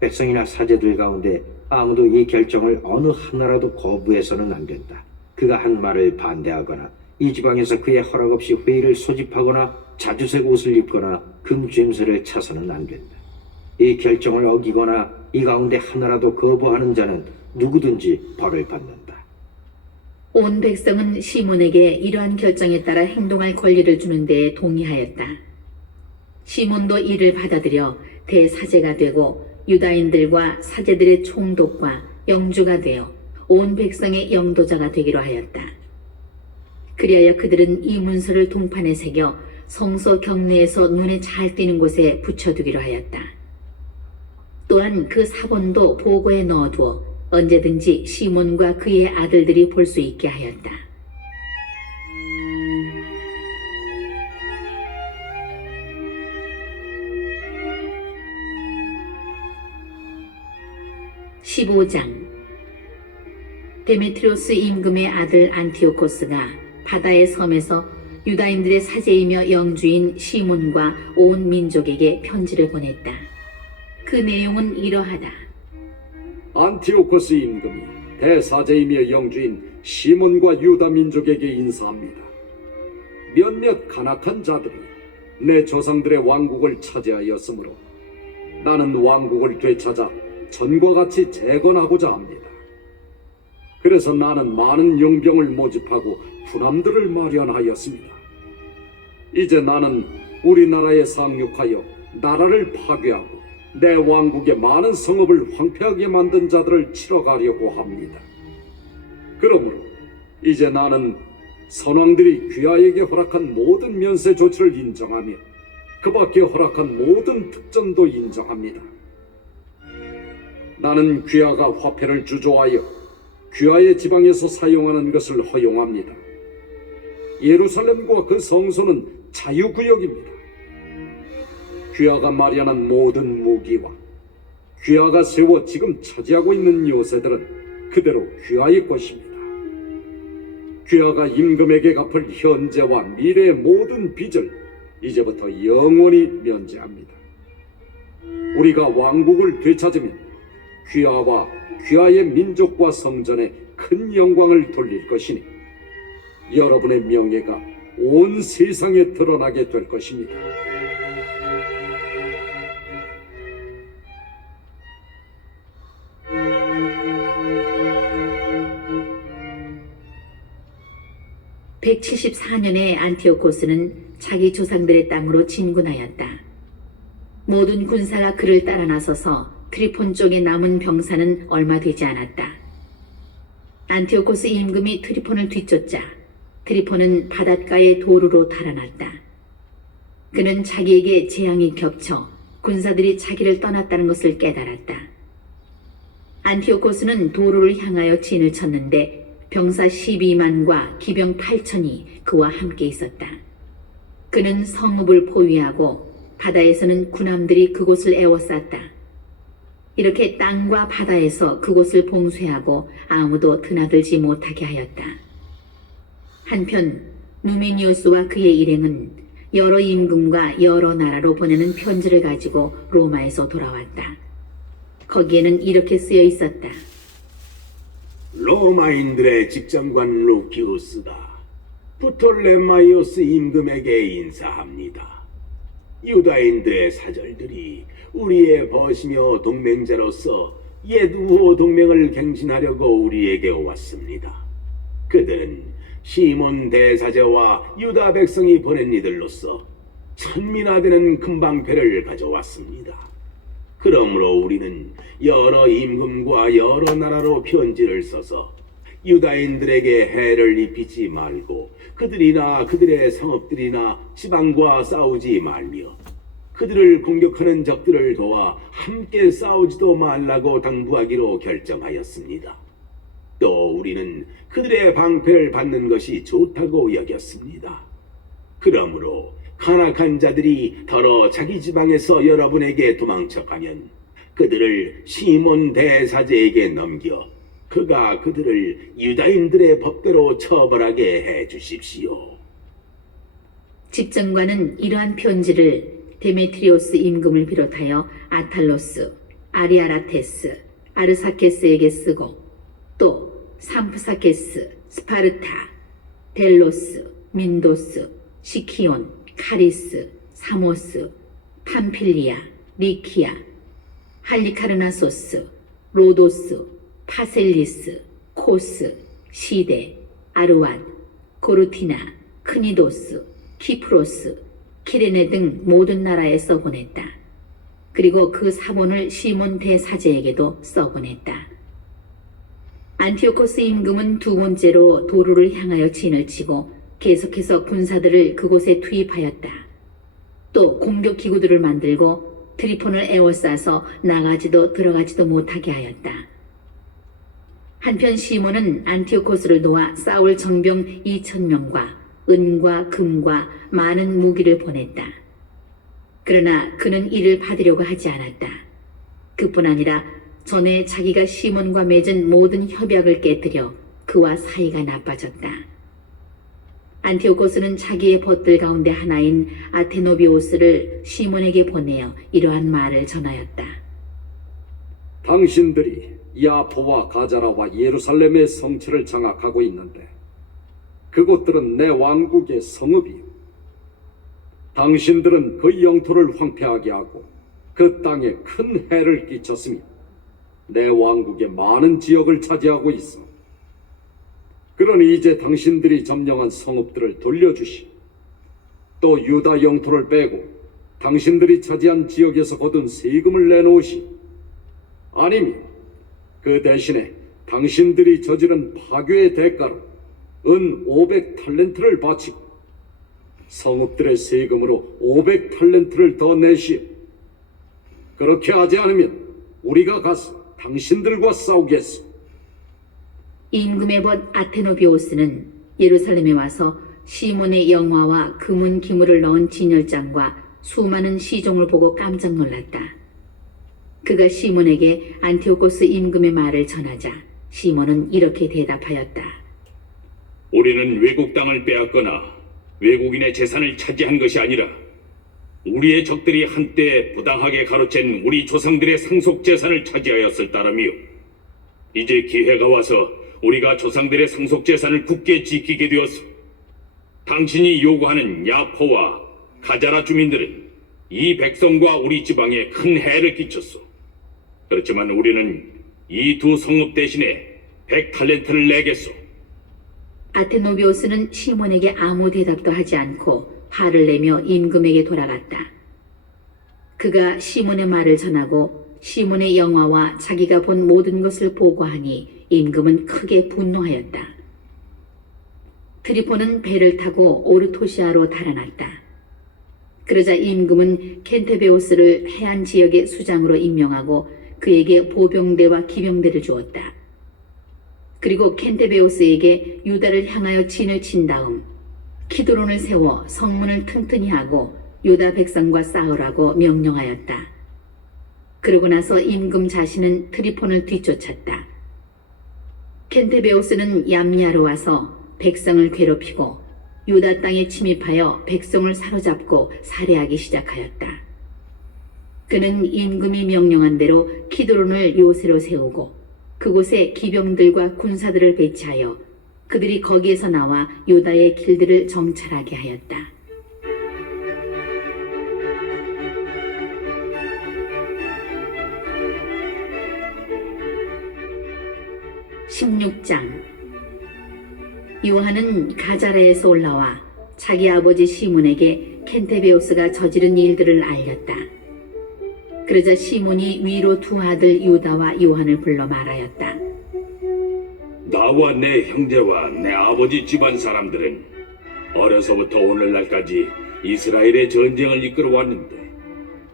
백성이나 사제들 가운데 아무도 이 결정을 어느 하나라도 거부해서는 안 된다. 그가 한 말을 반대하거나 이 지방에서 그의 허락 없이 회의를 소집하거나 자주색 옷을 입거나 금죄임새를 차서는 안 된다. 이 결정을 어기거나 이 가운데 하나라도 거부하는 자는 누구든지 벌을 받는다. 온 백성은 시몬에게 이러한 결정에 따라 행동할 권리를 주는 데에 동의하였다. 시몬도 이를 받아들여 대사제가 되고 유다인들과 사제들의 총독과 영주가 되어 온 백성의 영도자가 되기로 하였다. 그리하여 그들은 이 문서를 동판에 새겨 성소 경내에서 눈에 잘 띄는 곳에 붙여두기로 하였다. 또한 그 사본도 보고에 넣어두어 언제든지 시몬과 그의 아들들이 볼 수 있게 하였다. (15장) 데메트리오스 임금의 아들 안티오코스가 바다의 섬에서 유다인들의 사제이며 영주인 시몬과 온 민족에게 편지를 보냈다. 그 내용은 이러하다. 안티오코스 임금이 대사제이며 영주인 시몬과 유다 민족에게 인사합니다. 몇몇 간악한 자들이 내 조상들의 왕국을 차지하였으므로 나는 왕국을 되찾아 전과 같이 재건하고자 합니다. 그래서 나는 많은 용병을 모집하고 군함들을 마련하였습니다. 이제 나는 우리나라에 상륙하여 나라를 파괴하고 내 왕국의 많은 성읍을 황폐하게 만든 자들을 치러 가려고 합니다. 그러므로 이제 나는 선왕들이 귀하에게 허락한 모든 면세 조치를 인정하며 그 밖에 허락한 모든 특전도 인정합니다. 나는 귀하가 화폐를 주조하여 귀하의 지방에서 사용하는 것을 허용합니다. 예루살렘과 그 성소는 자유구역입니다. 귀하가 마련한 모든 무기와 귀하가 세워 지금 차지하고 있는 요새들은 그대로 귀하의 것입니다. 귀하가 임금에게 갚을 현재와 미래의 모든 빚을 이제부터 영원히 면제합니다. 우리가 왕국을 되찾으면 귀하와 귀하의 민족과 성전에 큰 영광을 돌릴 것이니 여러분의 명예가 온 세상에 드러나게 될 것입니다. 174년에 안티오코스는 자기 조상들의 땅으로 진군하였다. 모든 군사가 그를 따라 나서서 트리폰 쪽에 남은 병사는 얼마 되지 않았다. 안티오코스 임금이 트리폰을 뒤쫓자 트리폰은 바닷가의 도루로 달아났다. 그는 자기에게 재앙이 겹쳐 군사들이 자기를 떠났다는 것을 깨달았다. 안티오코스는 도루를 향하여 진을 쳤는데 병사 12만과 기병 8천이 그와 함께 있었다. 그는 성읍을 포위하고 바다에서는 군함들이 그곳을 에워쌌다. 이렇게 땅과 바다에서 그곳을 봉쇄하고 아무도 드나들지 못하게 하였다. 한편 누메니우스와 그의 일행은 여러 임금과 여러 나라로 보내는 편지를 가지고 로마에서 돌아왔다. 거기에는 이렇게 쓰여 있었다. 로마인들의 집정관 루키우스다. 프톨레마이오스 임금에게 인사합니다. 유다인들의 사절들이 우리의 벗이며 동맹자로서 옛 우호 동맹을 갱신하려고 우리에게 왔습니다. 그들은 시몬 대사제와 유다 백성이 보낸 이들로서 천민화되는 금방패를 가져왔습니다. 그러므로 우리는 여러 임금과 여러 나라로 편지를 써서 유다인들에게 해를 입히지 말고 그들이나 그들의 성읍들이나 지방과 싸우지 말며 그들을 공격하는 적들을 도와 함께 싸우지도 말라고 당부하기로 결정하였습니다. 또 우리는 그들의 방패를 받는 것이 좋다고 여겼습니다. 그러므로 간악한 자들이 더러 자기 지방에서 여러분에게 도망쳐가면 그들을 시몬 대사제에게 넘겨 그가 그들을 유다인들의 법대로 처벌하게 해 주십시오. 집정관은 이러한 편지를 데메트리오스 임금을 비롯하여 아탈로스, 아리아라테스, 아르사케스에게 쓰고 또 삼프사케스, 스파르타, 델로스, 민도스, 시키온, 카리스, 사모스, 팜필리아, 리키아, 할리카르나소스, 로도스, 파셀리스, 코스, 시데, 아르완, 고르티나, 크니도스, 키프로스, 키레네 등 모든 나라에 써보냈다. 그리고 그 사본을 시몬 대사제에게도 써보냈다. 안티오코스 임금은 두 번째로 도루를 향하여 진을 치고 계속해서 군사들을 그곳에 투입하였다. 또 공격 기구들을 만들고 트리폰을 에워싸서 나가지도 들어가지도 못하게 하였다. 한편 시몬은 안티오코스를 도와 싸울 정병 2,000명과 은과 금과 많은 무기를 보냈다. 그러나 그는 이를 받으려고 하지 않았다. 그뿐 아니라 전에 자기가 시몬과 맺은 모든 협약을 깨뜨려 그와 사이가 나빠졌다. 안티오코스는 자기의 벗들 가운데 하나인 아테노비오스를 시몬에게 보내어 이러한 말을 전하였다. 당신들이 야포와 가자라와 예루살렘의 성처를 장악하고 있는데 그곳들은 내 왕국의 성읍이요. 당신들은 그 영토를 황폐하게 하고 그 땅에 큰 해를 끼쳤으며 내 왕국의 많은 지역을 차지하고 있어. 그러니 이제 당신들이 점령한 성읍들을 돌려주시. 또 유다 영토를 빼고 당신들이 차지한 지역에서 거둔 세금을 내놓으시. 아니면 그 대신에 당신들이 저지른 파괴의 대가로 은 500탈렌트를 바치고 성읍들의 세금으로 500탈렌트를 더 내시오. 그렇게 하지 않으면 우리가 가서 당신들과 싸우겠소. 임금의 벗 아테노비오스는 예루살렘에 와서 시몬의 영화와 금은 기물을 넣은 진열장과 수많은 시종을 보고 깜짝 놀랐다. 그가 시몬에게 안티오코스 임금의 말을 전하자 시몬은 이렇게 대답하였다. 우리는 외국 땅을 빼앗거나 외국인의 재산을 차지한 것이 아니라 우리의 적들이 한때 부당하게 가로챈 우리 조상들의 상속 재산을 차지하였을 따름이요. 이제 기회가 와서 우리가 조상들의 상속 재산을 굳게 지키게 되었소. 당신이 요구하는 야포와 가자라 주민들은 이 백성과 우리 지방에 큰 해를 끼쳤소. 그렇지만 우리는 이 두 성읍 대신에 100탈렌트를 내겠소. 아테노비오스는 시몬에게 아무 대답도 하지 않고 화를 내며 임금에게 돌아갔다. 그가 시몬의 말을 전하고 시몬의 영화와 자기가 본 모든 것을 보고하니 임금은 크게 분노하였다. 트리포는 배를 타고 오르토시아로 달아났다. 그러자 임금은 켄테베오스를 해안 지역의 수장으로 임명하고 그에게 보병대와 기병대를 주었다. 그리고 켄테베오스에게 유다를 향하여 진을 친 다음 키드론을 세워 성문을 튼튼히 하고 유다 백성과 싸우라고 명령하였다. 그러고 나서 임금 자신은 트리폰을 뒤쫓았다. 켄테베오스는 얌야로 와서 백성을 괴롭히고 유다 땅에 침입하여 백성을 사로잡고 살해하기 시작하였다. 그는 임금이 명령한 대로 키드론을 요새로 세우고 그곳에 기병들과 군사들을 배치하여 그들이 거기에서 나와 유다의 길들을 정찰하게 하였다. 16장 요한은 가자레에서 올라와 자기 아버지 시몬에게 켄테베오스가 저지른 일들을 알렸다. 그러자 시몬이 위로 두 아들 유다와 요한을 불러 말하였다. 나와 내 형제와 내 아버지 집안 사람들은 어려서부터 오늘날까지 이스라엘의 전쟁을 이끌어 왔는데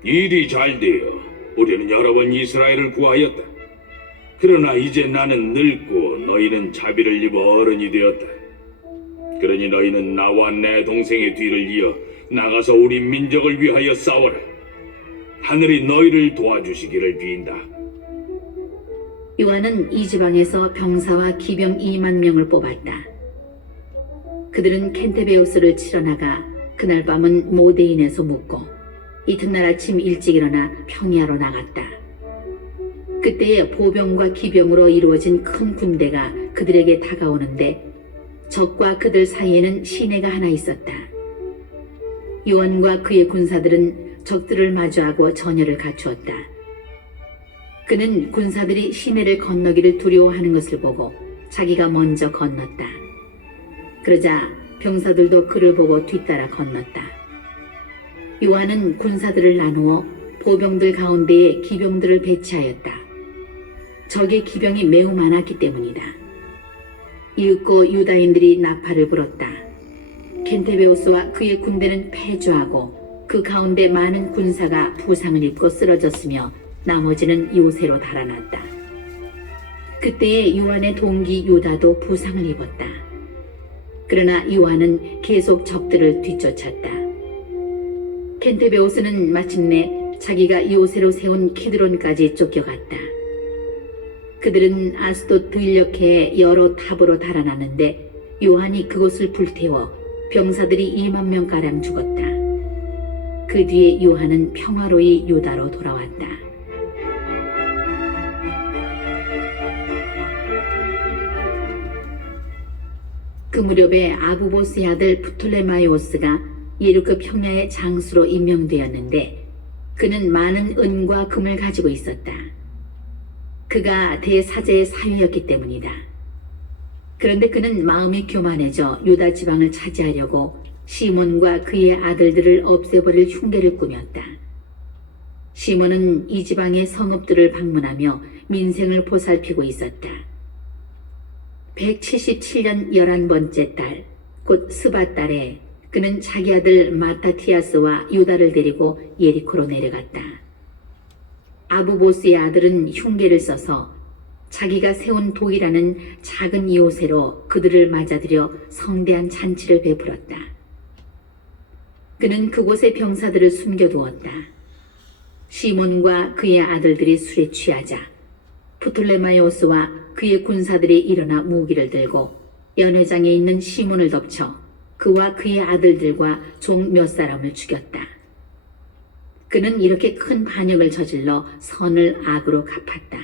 일이 잘 되어 우리는 여러 번 이스라엘을 구하였다. 그러나 이제 나는 늙고 너희는 자비를 입어 어른이 되었다. 그러니 너희는 나와 내 동생의 뒤를 이어 나가서 우리 민족을 위하여 싸워라. 하늘이 너희를 도와주시기를 빈다. 요한은 이 지방에서 병사와 기병 2만 명을 뽑았다. 그들은 켄테베오스를 치러 나가 그날 밤은 모데인에서 묵고 이튿날 아침 일찍 일어나 평야로 나갔다. 그때에 보병과 기병으로 이루어진 큰 군대가 그들에게 다가오는데 적과 그들 사이에는 시내가 하나 있었다. 요한과 그의 군사들은 적들을 마주하고 전열을 갖추었다. 그는 군사들이 시내를 건너기를 두려워하는 것을 보고 자기가 먼저 건넜다. 그러자 병사들도 그를 보고 뒤따라 건넜다. 요한은 군사들을 나누어 보병들 가운데에 기병들을 배치하였다. 적의 기병이 매우 많았기 때문이다. 이윽고 유다인들이 나팔을 불었다. 켄테베오스와 그의 군대는 패주하고 그 가운데 많은 군사가 부상을 입고 쓰러졌으며 나머지는 요새로 달아났다. 그때에 요한의 동기 유다도 부상을 입었다. 그러나 요한은 계속 적들을 뒤쫓았다. 켄테베오스는 마침내 자기가 요새로 세운 키드론까지 쫓겨갔다. 그들은 아스돗 들녘에 여러 탑으로 달아나는데 요한이 그곳을 불태워 병사들이 2만 명가량 죽었다. 그 뒤에 요한은 평화로이 유다로 돌아왔다. 그 무렵에 아부보스의 아들 프톨레마이오스가 예루크 평야의 장수로 임명되었는데 그는 많은 은과 금을 가지고 있었다. 그가 대사제의 사위였기 때문이다. 그런데 그는 마음이 교만해져 유다 지방을 차지하려고 시몬과 그의 아들들을 없애버릴 흉계를 꾸몄다. 시몬은 이 지방의 성읍들을 방문하며 민생을 보살피고 있었다. 177년 11번째 달, 곧 스바달에 그는 자기 아들 마타티아스와 유다를 데리고 예리코로 내려갔다. 아부보스의 아들은 흉계를 써서 자기가 세운 독이라는 작은 요새로 그들을 맞아들여 성대한 잔치를 베풀었다. 그는 그곳에 병사들을 숨겨두었다. 시몬과 그의 아들들이 술에 취하자 프톨레마이오스와 그의 군사들이 일어나 무기를 들고 연회장에 있는 시몬을 덮쳐 그와 그의 아들들과 종 몇 사람을 죽였다. 그는 이렇게 큰 반역을 저질러 선을 악으로 갚았다.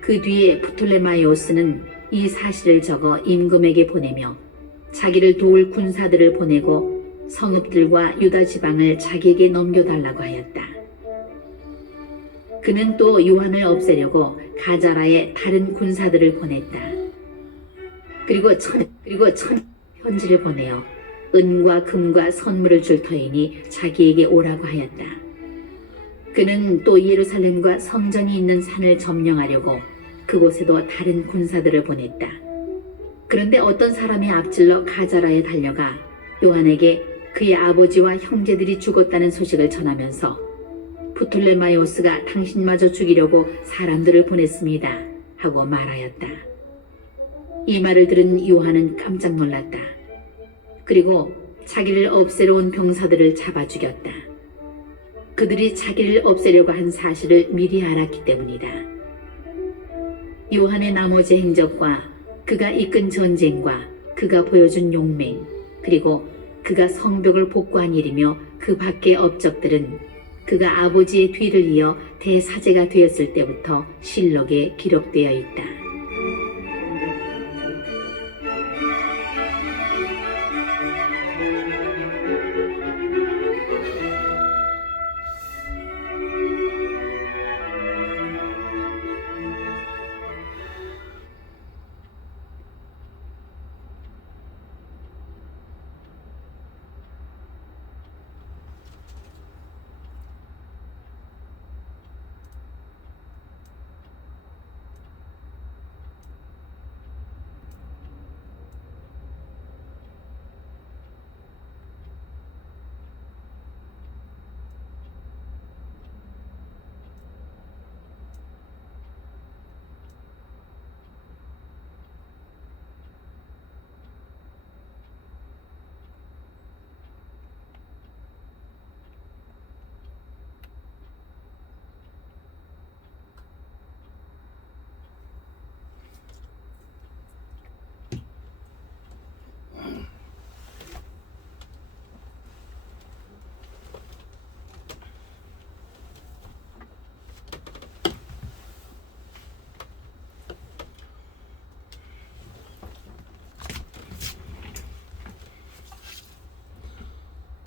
그 뒤에 프톨레마이오스는 이 사실을 적어 임금에게 보내며 자기를 도울 군사들을 보내고 성읍들과 유다 지방을 자기에게 넘겨달라고 하였다. 그는 또 요한을 없애려고 가자라에 다른 군사들을 보냈다. 그리고 천 편지를 보내어 은과 금과 선물을 줄 터이니 자기에게 오라고 하였다. 그는 또 예루살렘과 성전이 있는 산을 점령하려고 그곳에도 다른 군사들을 보냈다. 그런데 어떤 사람이 앞질러 가자라에 달려가 요한에게 그의 아버지와 형제들이 죽었다는 소식을 전하면서 프톨레마이오스가 당신마저 죽이려고 사람들을 보냈습니다 하고 말하였다. 이 말을 들은 요한은 깜짝 놀랐다. 그리고 자기를 없애러 온 병사들을 잡아 죽였다. 그들이 자기를 없애려고 한 사실을 미리 알았기 때문이다. 요한의 나머지 행적과 그가 이끈 전쟁과 그가 보여준 용맹, 그리고 그가 성벽을 복구한 일이며 그 밖의 업적들은 그가 아버지의 뒤를 이어 대사제가 되었을 때부터 실록에 기록되어 있다.